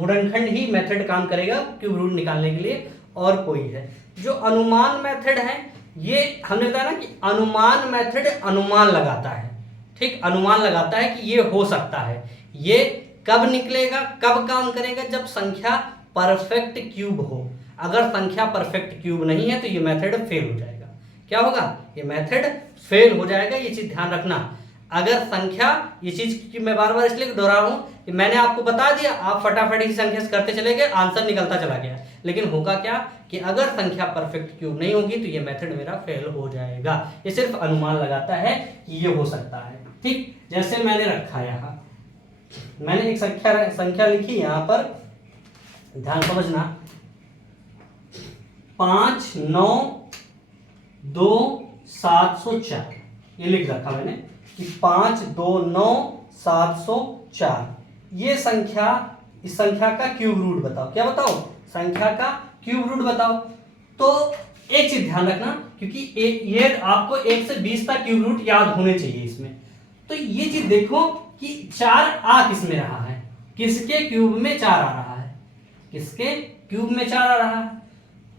गुणनखंड ही मेथड काम करेगा क्यूब रूट निकालने के लिए, और कोई है जो अनुमान मेथड है। ये हमने बताया ना कि अनुमान मेथड अनुमान लगाता है, ठीक, अनुमान लगाता है कि ये हो सकता है। ये कब निकलेगा, कब काम करेगा, जब संख्या परफेक्ट क्यूब हो। अगर संख्या परफेक्ट क्यूब नहीं है तो ये मेथड फेल हो जाएगा। क्या होगा, ये मेथड फेल हो जाएगा, ये चीज ध्यान रखना। अगर संख्या, ये चीज की मैं बार बार इसलिए दोहरा रहा हूं कि मैंने आपको बता दिया, आप फटाफट ही संख्या से करते चले गए, आंसर निकलता चला गया, लेकिन होगा क्या कि अगर संख्या परफेक्ट क्यूब नहीं होगी तो ये मेथड मेरा फेल हो जाएगा। ये सिर्फ अनुमान लगाता है कि ये हो सकता है, ठीक। जैसे मैंने रखा यहाँ, मैंने एक संख्या लिखी यहाँ पर, ध्यान समझना, 5 9 2 704, ये लिख रखा मैंने कि 5 2 9 704, ये संख्या, इस संख्या का क्यूब रूट बताओ। क्या बताओ, संख्या का क्यूब रूट बताओ। तो एक चीज ध्यान रखना, क्योंकि ये आपको 1 से 20 तक क्यूब रूट याद होने चाहिए इसमें। तो ये चीज देखो कि 4 आ किस में रहा है, किसके क्यूब में 4 आ रहा है, किसके क्यूब में 4 आ रहा है।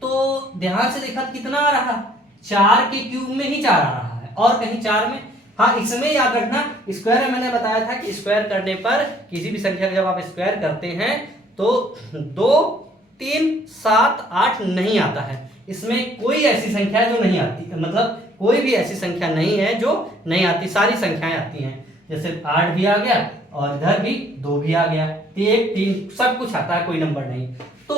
तो ध्यान से देखा कितना आ रहा, 4 के क्यूब में ही 4 आ रहा है, और कहीं 4 में। हाँ, इसमें याद रखना, स्क्वायर में मैंने बताया था कि स्क्वायर करने पर किसी भी संख्या का जब आप स्क्वायर करते हैं तो 2 3 7 8 नहीं आता है। इसमें कोई ऐसी संख्या है जो नहीं आती, मतलब कोई भी ऐसी संख्या नहीं है जो नहीं आती, सारी संख्याएं आती हैं। जैसे 8 भी आ गया, और इधर भी 2 भी आ गया, 1 3 सब कुछ आता है, कोई नंबर नहीं। तो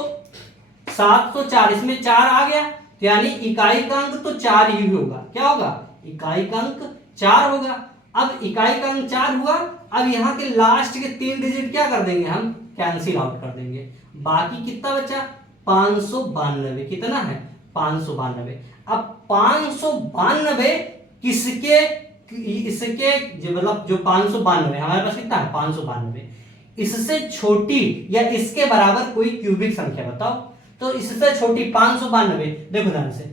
704, इसमें 4 आ गया, तो यानी इकाई का अंक तो 4 ही होगा। क्या होगा, इकाई का अंक 4 होगा। अब इकाई का अंक 4 हुआ, अब यहाँ के लास्ट के 3 डिजिट क्या कर देंगे, हम कैंसिल आउट कर देंगे। बाकी कितना बचा, 592। कितना है, 592। अब 592 किसके, इसके मतलब जो 592 हमारे पास कितना है, 592, इससे छोटी या इसके बराबर कोई क्यूबिक संख्या बताओ। तो इससे छोटी 592, देखो ध्यान से,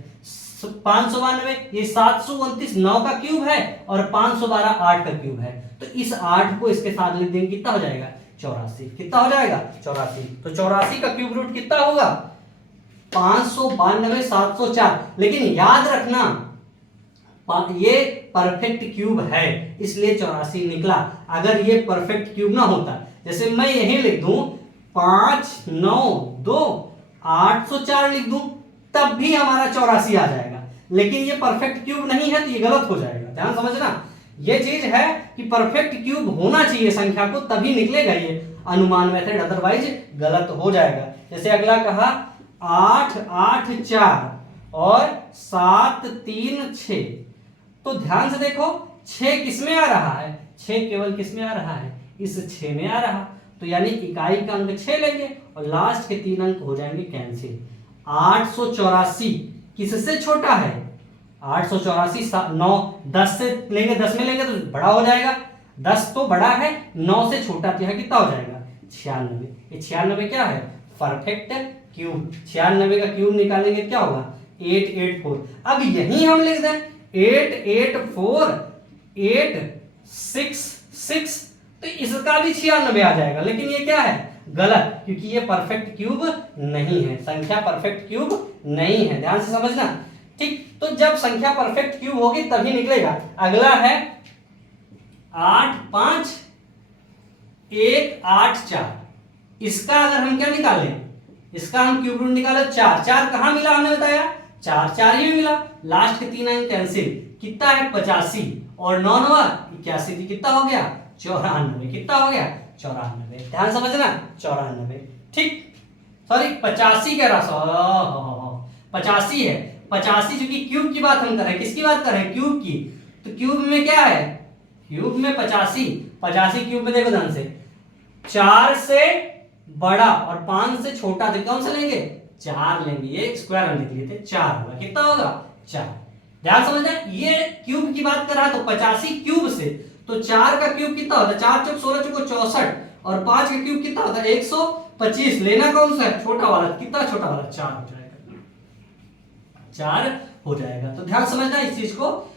592 ये 729 9 का क्यूब है, और 512 8 का क्यूब है। तो इस 8 को इसके साथ लिख देंगे, कितना हो जाएगा, 84। कितना हो जाएगा, 84। तो 84 का क्यूब रूट कितना होगा, 592 704। लेकिन याद रखना ये परफेक्ट क्यूब है, इसलिए 84 निकला। अगर ये परफेक्ट क्यूब ना होता, जैसे मैं यही लिख दूं 5 9 2 804 लिख दूं, तब भी हमारा 84 आ जाएगा। लेकिन ये परफेक्ट क्यूब नहीं है तो ये गलत हो जाएगा, ध्यान समझना। ये चीज है कि परफेक्ट क्यूब होना चाहिए संख्या को, तभी निकलेगा ये अनुमान मेथड, अदरवाइज गलत हो जाएगा। जैसे अगला कहा 8 8 4 और 7 3 6। तो ध्यान से देखो 6 किसमें आ रहा है, 6 केवल किसमें आ रहा है, इस 6 में आ रहा। तो यानी इकाई का अंक 6 लेंगे और लास्ट के 3 अंक हो जाएंगे कैंसिल। 884 किससे छोटा है, 884 9 10 से लेंगे, 10 में लेंगे तो बड़ा हो जाएगा, 10 तो बड़ा है, 9 से छोटा तो यह कितना हो जाएगा 96। ये 96 क्या है, परफेक्ट क्यूब। 96 का क्यूब निकालेंगे क्या होगा 884। अब यही हम लिख दें 884 866, तो इसका भी 96 आ जाएगा। लेकिन ये क्या है, गलत, क्योंकि ये परफेक्ट क्यूब नहीं है, संख्या परफेक्ट क्यूब नहीं है, ध्यान से समझना। ठीक, तो जब संख्या परफेक्ट क्यूब होगी तभी निकलेगा। अगला है 8 5 1 8 4। इसका अगर हम क्या निकालें, इसका हम क्यूब रूट निकाले 4 4 कहां मिला, हमने बताया 4 4 ही मिला, लास्ट के 3 अंक कैंसिल, कितना है 85 और 9 9 81 थी, कितना हो गया 94, कितना हो गया 94, ध्यान समझना 94। ठीक, सॉरी 85 कह रहा, 85 है, 85 चूंकि क्यूब की बात हम कर रहे हैं, किसकी बात कर रहे हैं, क्यूब की। तो क्यूब में क्या है, क्यूब में 85 क्यूब में देखो ध्यान से, 4 से बड़ा और 5 से छोटा, तो कौन सा लेंगे 4 लेंगे, ये स्क्वायर हम लिख लिए थे 4 होगा, कितना होगा 4। ध्यान समझना, ये क्यूब की बात कर रहा है तो 85 क्यूब से, तो 4 का क्यूब कितना होता है, 4 चौक 16 चौको 64 और 5 का क्यूब कितना होता है 125। लेना कौन सा है, छोटा वाला, कितना छोटा वाला 4 हो जाएगा, 4 हो जाएगा। तो ध्यान समझना इस चीज को,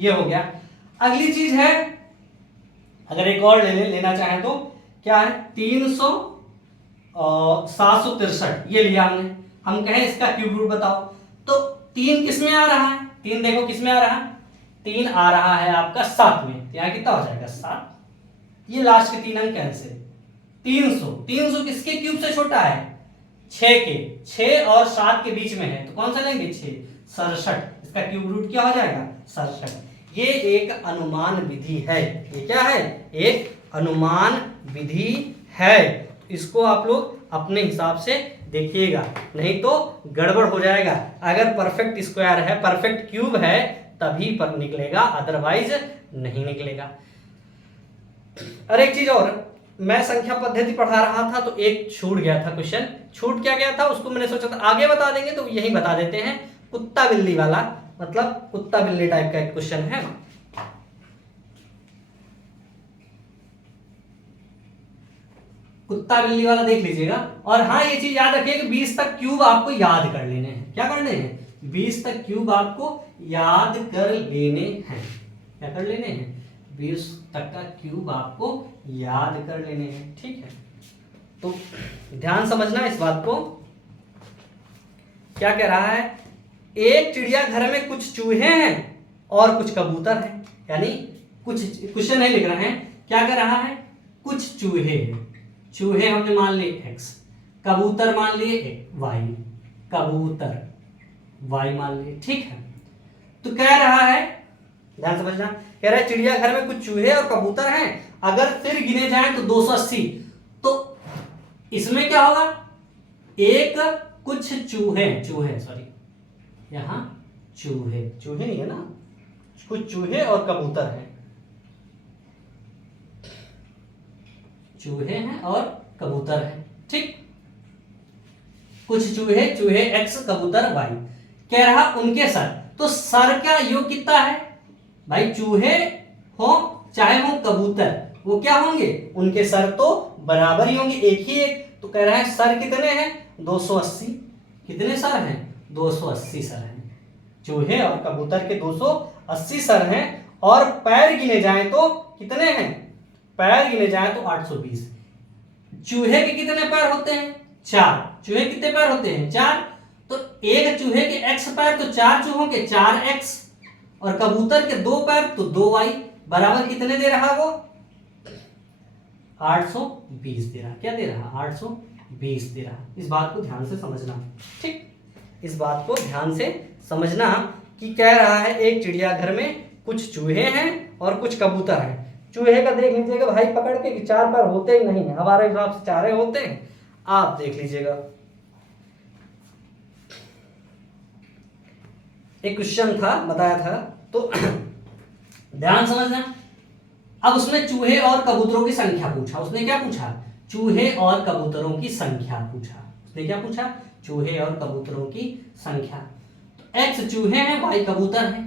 ये हो गया। अगली चीज है, अगर एक और लेना चाहें तो क्या है 300 763, ये लिया हमने, हम कहें इसका क्यूब रूट बताओ, तो 3 किस में आ रहा है, 3 देखो किस में आ रहा है, 3 आ रहा है आपका 7 में, यहाँ कितना हो जाएगा 7, ये लास्ट के 3 अंक कैंसिल। 300 किसके क्यूब से छोटा है, 6 के, 6 और 7 के बीच में है, तो कौन सा लेंगे 6, 67, इसका क्यूब रूट क्या हो जाएगा 67। ये एक अनुमान विधि है, ये क्या है, एक अनुमान विधि है, इसको आप लोग अपने हिसाब से देखिएगा, नहीं तो गड़बड़ हो जाएगा। अगर परफेक्ट स्क्वायर है, परफेक्ट क्यूब है, तभी पर निकलेगा, अदरवाइज नहीं निकलेगा। और एक चीज और, मैं संख्या पद्धति पढ़ा रहा था तो एक छूट गया था क्वेश्चन, छूट क्या गया था उसको मैंने सोचा था आगे बता देंगे, तो यही बता देते हैं। कुत्ता बिल्ली वाला, मतलब कुत्ता बिल्ली टाइप का एक क्वेश्चन है, कुत्ता बिल्ली वाला देख लीजिएगा। और हाँ, ये चीज याद रखिए कि 20 तक क्यूब आपको याद कर लेने हैं। क्या करने हैं, 20 तक क्यूब आपको याद कर लेने हैं। क्या कर लेने हैं, 20 तक का क्यूब आपको याद कर लेने हैं। ठीक है, तो ध्यान समझना इस बात को। क्या कह रहा है, एक चिड़ियाघर में कुछ चूहे हैं और कुछ कबूतर हैं, यानी कुछ क्वेश्चन नहीं लिख रहे हैं, क्या कह रहा है, कुछ चूहे हैं, चूहे हमने मान लिए x, कबूतर मान लिए y, कबूतर y मान लिए। ठीक है, तो कह रहा है, ध्यान समझना, कह रहा है चिड़ियाघर में कुछ चूहे और कबूतर हैं, अगर फिर गिने जाएं तो 280। तो इसमें क्या होगा, एक कुछ चूहे सॉरी, यहां चूहे नहीं है ना, कुछ चूहे और कबूतर हैं, चूहे हैं और कबूतर हैं। ठीक, कुछ चूहे x, कबूतर y, कह रहा उनके सर, तो सर का योग कितना है भाई, चूहे हो चाहे हो कबूतर, वो क्या होंगे, उनके सर तो बराबर ही होंगे, एक ही एक। तो कह रहा है सर कितने हैं 280, कितने सर हैं 280 सर हैं, चूहे और कबूतर के 280 सर हैं। और पैर गिने जाएं तो कितने हैं, पैर गिने जाएं तो 820। चूहे के कितने पैर होते हैं 4, चूहे कितने पैर होते हैं 4, तो एक चूहे के x पैर, तो 4 चूहों के 4x, और कबूतर के 2 पैर तो 2y, बराबर कितने दे रहा वो 820 दे रहा। क्या दे रहा 820 दे रहा। इस बात को ध्यान से समझना। ठीक, इस बात को ध्यान से समझना कि कह रहा है एक चिड़ियाघर में कुछ चूहे हैं और कुछ कबूतर हैं। चूहे का देख लीजिएगा भाई पकड़ के कि 4 पैर होते ही नहीं है, हमारे हिसाब से 4 होते हैं, आप देख लीजिएगा। एक क्वेश्चन था बताया था तो ध्यान समझना। अब उसमें चूहे और कबूतरों की संख्या पूछा। उसने क्या पूछा? चूहे और कबूतरों की संख्या पूछा। उसने क्या पूछा? चूहे और कबूतरों की संख्या। तो x चूहे हैं, y कबूतर हैं,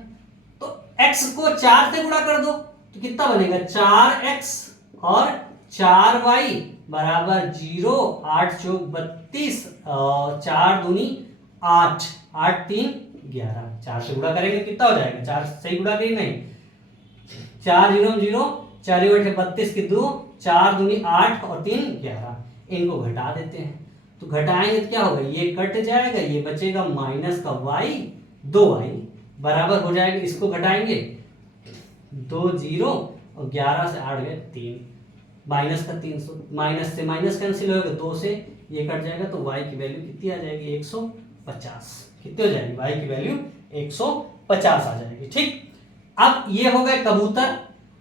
तो x को 4 से गुणा कर दो तो कितना बनेगा? 4x और 4y बराबर 0, 8 चौक 32, 4 दूनी 8, 8 3 11। 4 से गुणा करेंगे कितना हो जाएगा? 4 से गुणा करेंगे नहीं, 4 0 0, 4 32 की 2, 4 दूनी 8 और 3 11। इनको घटा देते हैं तो घटाएंगे तो क्या होगा? ये कट जाएगा, ये बचेगा माइनस का y, 2y बराबर हो जाएगा, इसको घटाएंगे 2 0 और 11 से 8 गए 3, माइनस का 300, माइनस से माइनस कैंसिल होगा, 2 से ये कट जाएगा तो y की वैल्यू कितनी आ जाएगी? 150। कितनी हो जाएगी? y की वैल्यू 150 आ जाएगी। ठीक, अब ये हो गए कबूतर।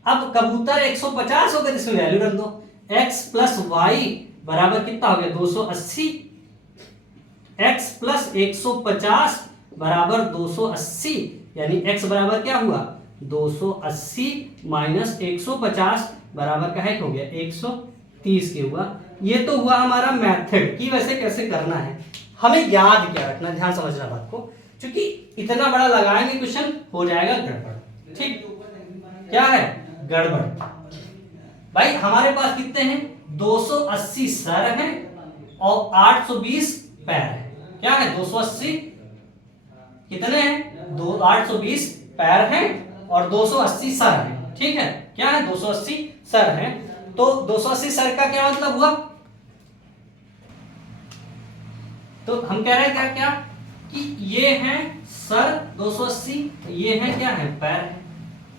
अब कबूतर 150 हो गए, इसमें वैल्यू रख दो। x प्लस वाई बराबर कितना हो गया? 280। x प्लस 150 बराबर 280, यानी x बराबर क्या हुआ? 280 माइनस 150 बराबर का है हो गया 130 के हुआ। ये तो हुआ हमारा मेथड कि वैसे कैसे करना है। हमें याद क्या रखना, ध्यान समझना बात को, क्योंकि इतना बड़ा लगाएंगे क्वेश्चन हो जाएगा गड़बड़। ठीक, क्या है? गड़बड़। भाई हमारे पास कितने हैं? 280 सर हैं और 820 पैर हैं। क्या है? 280 कितने हैं? 820 पैर हैं और 280 सर हैं। ठीक है, क्या है? 280 सर हैं। तो 280 सर का क्या मतलब हुआ? तो हम कह रहे हैं क्या क्या कि ये हैं सर 280, ये हैं क्या है? पैर है।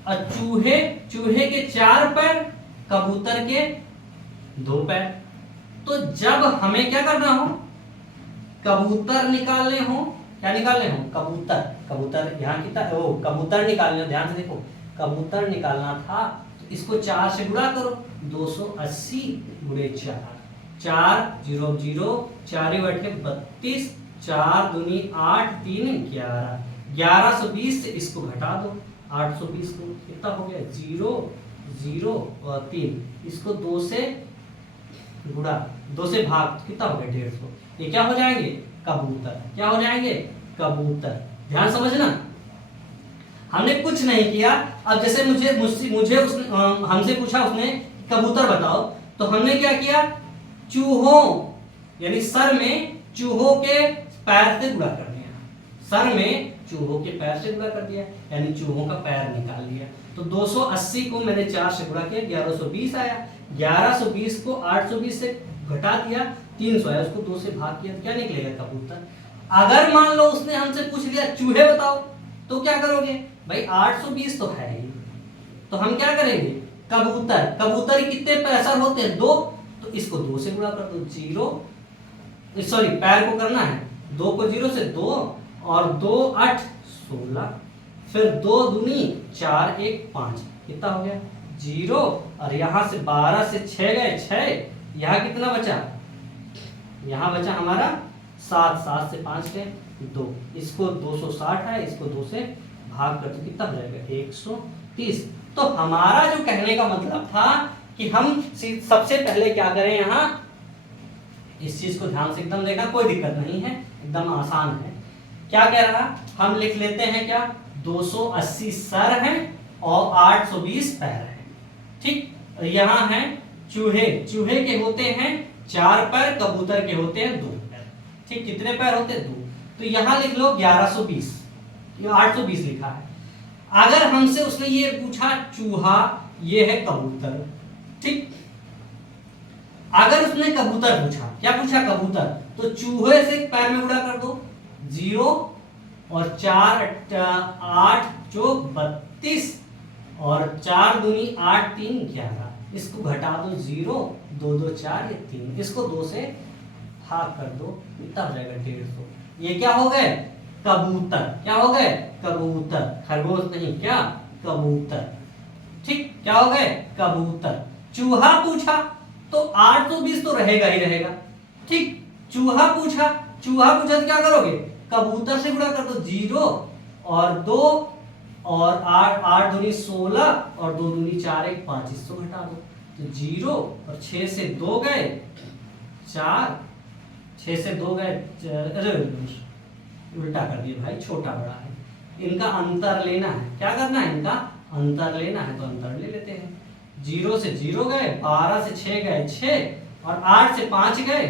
और चूहे के 4 पैर, कबूतर के 2 पैर। तो जब हमें क्या करना हो? कबूतर निकालने हो। क्या निकालने हो? कबूतर यहाँ कितना? ओ कबूतर निकालना, ध्यान से देखो, कबूतर निकालना था तो इसको 4 से गुणा करो। 280 गुणे 4, 4 0 0, 4 बटे 32, 4 दूनी 8 3 11, 1120 से इसको घटा दो। 820 को कितना हो गया? 0 0 और 3, इसको 2 से गुणा, 2 से भाग, कितना हो गया? 150। ये क्या हो जाएंगे? कबूतर। क्या हो जाएंगे? कबूतर। ध्यान समझना, हमने कुछ नहीं किया। अब जैसे मुझे उसने हमसे पूछा उसने कबूतर बताओ, तो हमने क्या किया? चूहों यानी सर में चूहों के पैर से गुणा कर दिया। सर में चूहों के पैर से गुणा कर दिया, यानी चूहों का पैर निकाल लिया। तो 280 को मैंने 4 से गुणा किया, 1120 आया। 1120 को 820 से घटा दिया, 300 आया, उसको 2 से भाग किया, क्या निकलेगा? कबूतर। अगर मान लो उसने हमसे पूछ लिया चूहे बताओ, तो क्या करोगे? भाई 820 तो है ही, तो हम क्या करेंगे? कबूतर कितने पैर होते हैं? 2, तो इसको 2 से गुणा कर दो। 0 सॉरी पैर को करना है, 2 को 0 से 2 और 2 8 16, फिर 2 दूनी 4 1 5, कितना हो गया? 0। और यहां से 12 से 6 गए 6, यहाँ कितना बचा? यहाँ बचा हमारा 7, 7 से 5 गए 2, इसको 260 है, इसको 2 से भाग कर तो कितना हो जाएगा? 130। तो हमारा जो कहने का मतलब था कि हम सबसे पहले क्या करें, यहाँ इस चीज को ध्यान से एकदम देखना, कोई दिक्कत नहीं है, एकदम आसान है। क्या कह रहा? हम लिख लेते हैं क्या? 280 सर हैं और 820 पैर हैं। ठीक, यहाँ है चूहे के होते हैं 4 पैर, कबूतर के होते हैं 2 पैर। ठीक, कितने पैर होते हैं? 2। तो यहाँ लिख लो 1120, 820 लिखा है। अगर हमसे उसने ये पूछा चूहा, ये है कबूतर। ठीक, अगर उसने कबूतर पूछा, क्या पूछा? कबूतर, तो चूहे से पैर में गुणा कर दो। 0 और 4 8 चौक 32 और 4 दूनी 8 3 11, इसको घटा दो। 0 2 2 4 ये 3, इसको 2 से भाग कर दो, कितना हो जाएगा? 150। ये क्या हो गए? कबूतर। क्या हो गए? कबूतर, खरगोश नहीं, क्या? कबूतर। ठीक, क्या हो गए? कबूतर। चूहा पूछा तो 820 तो रहेगा ही रहेगा। ठीक, चूहा पूछा तो क्या करोगे? कबूतर से गुणा कर दो, 0 और 2 और 8, 8 दूनी 16 और 2 दूनी 4, 1 5, इसको घटा दो तो 0 और 6 से 2 गए 4, 6 से 2 गए, अरे उल्टा कर दिए भाई, छोटा बड़ा है, इनका अंतर लेना है। क्या करना है? इनका अंतर लेना है, तो अंतर ले लेते हैं। 0 से 0 गए, 12 से 6 गए 6 और 8 से 5 गए,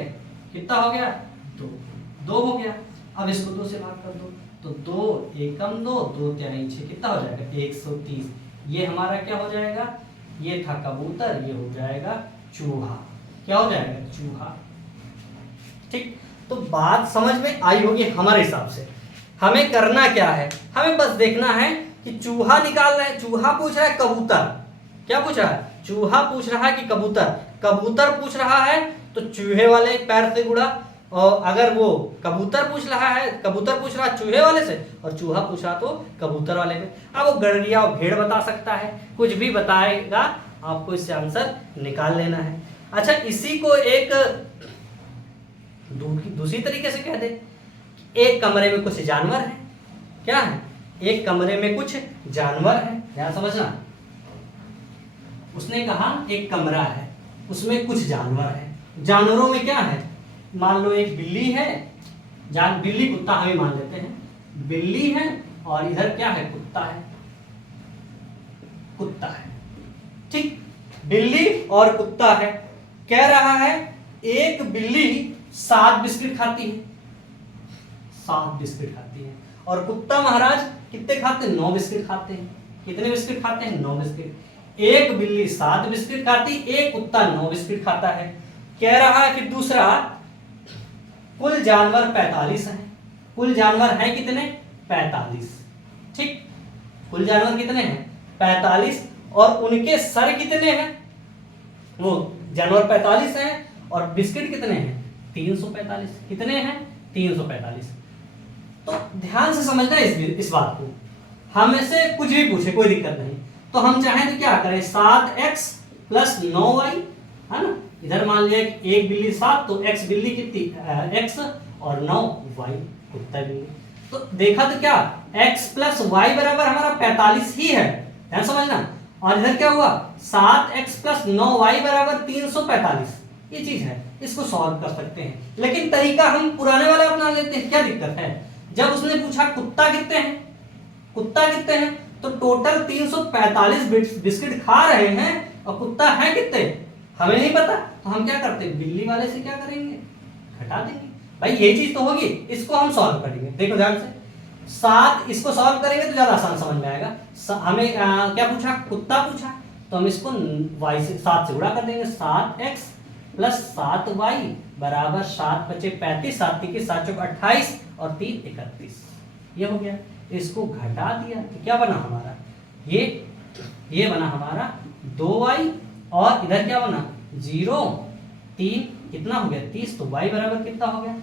कितना हो गया? 2 हो गया। अब इसको 2 से भाग कर दो तो 2 एकम 2, 2 त्याई 6, कितना हो जाएगा? 130। ये हमारा क्या हो जाएगा? ये था कबूतर, ये हो जाएगा चूहा। क्या हो जाएगा? चूहा। ठीक, तो बात समझ में आई होगी हमारे हिसाब से। हमें करना क्या है? हमें बस देखना है कि चूहा निकालना है। चूहा पूछ रहा है कबूतर, क्या पूछ रहा है? चूहा पूछ रहा है कि कबूतर। कबूतर पूछ रहा है तो चूहे वाले पैर से गुणा, और अगर वो कबूतर पूछ रहा है, कबूतर पूछ रहा है चूहे वाले से और चूहा पूछा तो कबूतर वाले में। अब वो गड़रिया और भेड़ बता सकता है, कुछ भी बताएगा, आपको इससे आंसर निकाल लेना है। अच्छा, इसी को एक दूसरी तरीके से कह दे, एक कमरे में कुछ जानवर है। क्या है? एक कमरे में कुछ जानवर है, ध्यान समझना। उसने कहा एक कमरा है, उसमें कुछ जानवर है। जानवरों में क्या है? मान लो एक बिल्ली है, बिल्ली कुत्ता हमें मान लेते हैं, बिल्ली है और इधर क्या है? कुत्ता है, कुत्ता है। ठीक, बिल्ली और कुत्ता है। कह रहा है एक बिल्ली 7 बिस्किट खाती है, 7 बिस्किट खाती है, और कुत्ता महाराज कितने खाते हैं? 9 बिस्किट खाते हैं। कितने बिस्किट खाते हैं? 9 बिस्किट। एक बिल्ली 7 बिस्किट खाती, एक कुत्ता 9 बिस्किट खाता है। कह रहा है फिर दूसरा, कुल जानवर 45 हैं। कुल जानवर हैं कितने? 45। ठीक, कुल जानवर कितने हैं? 45, और उनके सर कितने हैं? वो जानवर 45 हैं और बिस्किट कितने हैं? 345। कितने हैं? 345। तो ध्यान से समझना इस बात को। हम से कुछ भी पूछे कोई दिक्कत नहीं, तो हम चाहें तो क्या करें? 7x प्लस 9y, है ना। इधर मान लिया कि एक बिल्ली 7, तो x बिल्ली कितनी? x और 9y कुत्ता बिल्ली। तो देखा तो क्या, x प्लस y बराबर हमारा 45 ही है, ध्यान समझना। और इधर क्या हुआ? 7x प्लस 9y बराबर 345। ये चीज है, इसको सॉल्व कर सकते हैं, लेकिन तरीका हम पुराने वाला अपना लेते हैं। क्या दिक्कत है? जब उसने पूछा कुत्ता कितने हैं, कुत्ता कितने हैं, तो टोटल 345 बिस्किट खा रहे हैं, और कुत्ता है कितने हमें नहीं पता, तो हम क्या करते हैं? बिल्ली वाले से क्या करेंगे? घटा देंगे। भाई ये चीज तो होगी, इसको हम सॉल्व करेंगे। देखो ध्यान से, 7 इसको सॉल्व करेंगे तो ज्यादा आसान समझ में आएगा। हमें क्या पूछा? कुत्ता पूछा, तो हम इसको y से 7 से गुणा कर देंगे। 7x प्लस 7y बराबर 7 बचे 35, 7 3 7 चौक 28 और 3 31। ये हो गया। इसको घटा दिया तो क्या बना हमारा? ये बना हमारा 2y, और इधर क्या बना? 0 3, कितना हो गया? 30। तो y बराबर कितना हो गया?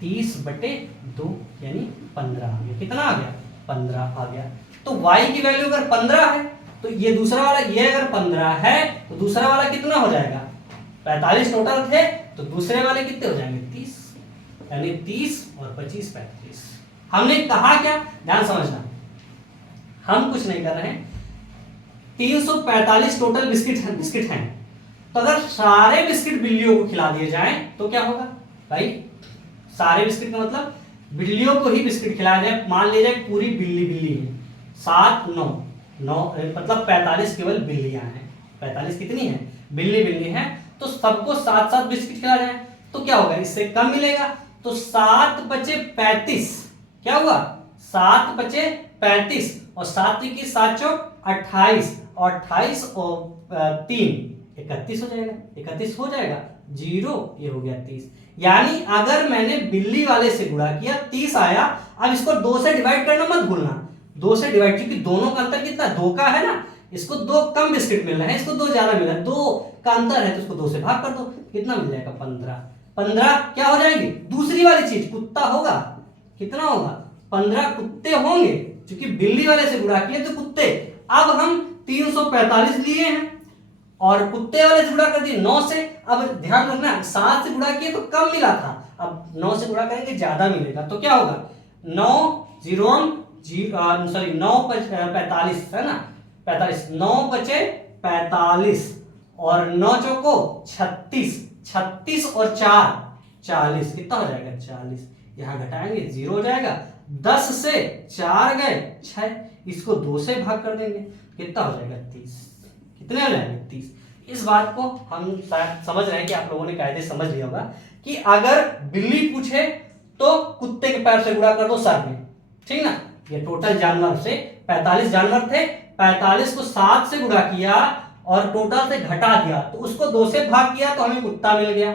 30 बटे 2 यानी 15 आ गया। कितना आ गया? 15 आ गया। तो y की वैल्यू अगर 15 है तो ये दूसरा वाला, ये अगर 15 है तो दूसरा वाला कितना हो जाएगा? 45 टोटल थे, तो दूसरे वाले कितने हो जाएंगे? 30, यानी 30 और 25 35। हमने कहा क्या? ध्यान समझना, हम कुछ नहीं कर रहे हैं। 345 टोटल बिस्किट हैं, तो अगर सारे बिस्किट बिल्लियों को खिला दिए जाएं तो क्या होगा? भाई सारे बिस्किट का मतलब बिल्लियों को ही बिस्किट खिलाया जाए। मान लीजिए पूरी बिल्ली है, 7 9 मतलब 45 केवल बिल्लियां हैं। 45 कितनी है? बिल्ली हैं, तो सबको 7-7 बिस्किट खिलाया जाए तो क्या होगा? इससे कम मिलेगा। तो 7 बचे 35, क्या हुआ? 7 बचे 35 और 7 की 7 चौक 28 और 28 और 3 31 हो जाएगा। 31 हो जाएगा, 0 ये हो गया 30। यानी अगर मैंने बिल्ली वाले से गुणा किया 30 आया। अब इसको 2 से डिवाइड करना मत भूलना, 2 से डिवाइड, क्योंकि दोनों का अंतर कितना? 2 का है ना। इसको 2 कम बिस्किट मिल रहा है, इसको 2 ज्यादा मिल रहा है, 2 का अंतर है, तो इसको 2 से भाग कर दो, कितना मिल जाएगा? 15। 15 क्या हो जाएगी? दूसरी वाली चीज कुत्ता होगा, कितना होगा? 15 कुत्ते होंगे, क्योंकि बिल्ली वाले से गुणा किए तो कुत्ते। अब हम 345 लिए हैं और कुत्ते वाले से गुणा कर दिए 9 से। अब ध्यान रखना 7 से गुणा किए तो कम मिला था, अब 9 से गुणा करेंगे ज्यादा मिलेगा। तो क्या होगा 9 45 है ना, 45 9 बचे 45 और 9 चौको 36, 36 और 4 40, कितना हो जाएगा 40। यहाँ घटाएंगे 0 हो जाएगा, 10 से 4 गए 6, इसको 2 से भाग कर देंगे, कितना हो जाएगा 30। कितने हो जाएंगे 30। इस बात को हम शायद समझ रहे हैं कि आप लोगों ने कायदे समझ लिया होगा कि अगर बिल्ली पूछे तो कुत्ते के पैर से गुणा कर दो सर में, ठीक ना। ये टोटल जानवर से 45 जानवर थे, 45 को 7 से गुणा किया और टोटल से घटा दिया तो उसको 2 से भाग किया तो हमें कुत्ता मिल गया,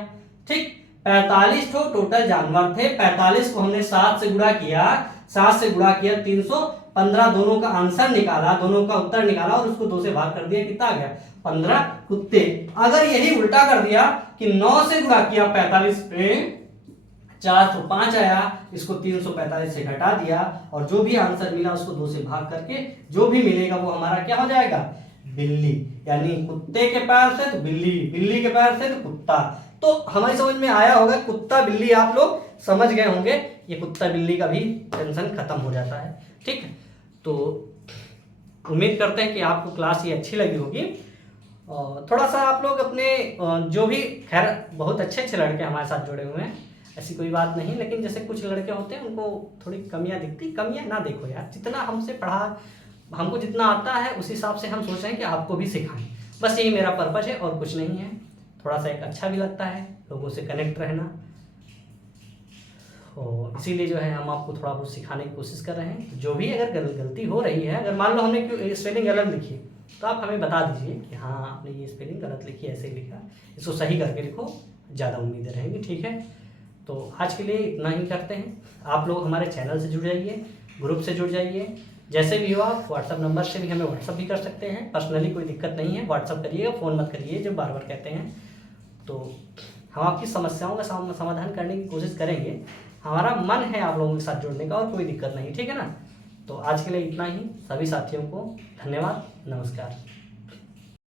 ठीक। 45 तो टोटल जानवर थे, 45 को हमने 7 से गुणा किया, 7 से गुणा किया 315, दोनों का आंसर निकाला, दोनों का उत्तर निकाला और उसको 2 से भाग कर दिया, कितना आ गया 15 कुत्ते। अगर यही उल्टा कर दिया कि 9 से गुणा किया 45 पे 405 आया, इसको 345 से घटा दिया और जो भी आंसर मिला उसको 2 से भाग करके जो भी मिलेगा वो हमारा क्या हो जाएगा बिल्ली। यानी कुत्ते के पैर से तो बिल्ली, बिल्ली के पैर से तो कुत्ता। तो हमारी समझ में आया होगा, कुत्ता बिल्ली आप लोग समझ गए होंगे। ये कुत्ता बिल्ली का भी टेंशन खत्म हो जाता है, ठीक। तो उम्मीद करते हैं कि आपको क्लास ये अच्छी लगी होगी। थोड़ा सा आप लोग अपने जो भी, खैर बहुत अच्छे अच्छे लड़के हमारे साथ जुड़े हुए हैं, ऐसी कोई बात नहीं, लेकिन जैसे कुछ लड़के होते हैं उनको थोड़ी कमियां दिखती, कमियां ना देखो यार, जितना हमसे पढ़ा, हमको जितना आता है उस हिसाब से हम सोच रहे हैं कि आपको भी सिखाएं, बस यही मेरा पर्पज है और कुछ नहीं है। थोड़ा सा एक अच्छा भी लगता है लोगों से कनेक्ट रहना, और इसीलिए जो है हम आपको थोड़ा बहुत सिखाने की कोशिश कर रहे हैं। जो भी अगर गलती हो रही है, अगर मान लो हमने क्यों स्पेलिंग गलत लिखी तो आप हमें बता दीजिए कि हाँ आपने ये स्पेलिंग गलत लिखी, ऐसे ही लिखा, इसको सही करके लिखो, ज़्यादा उम्मीदें रहेंगी, ठीक है। तो आज के लिए इतना ही करते हैं। आप लोग हमारे चैनल से जुड़ जाइए, ग्रुप से जुड़ जाइए, जैसे भी हो आप व्हाट्सअप नंबर से भी हमें व्हाट्सअप भी कर सकते हैं, पर्सनली कोई दिक्कत नहीं है, व्हाट्सअप करिएगा, फ़ोन मत करिए जो बार बार कहते हैं। तो हम आपकी समस्याओं का समाधान करने की कोशिश करेंगे, हमारा मन है आप लोगों के साथ जुड़ने का और कोई दिक्कत नहीं, ठीक है ना। तो आज के लिए इतना ही। सभी साथियों को धन्यवाद, नमस्कार।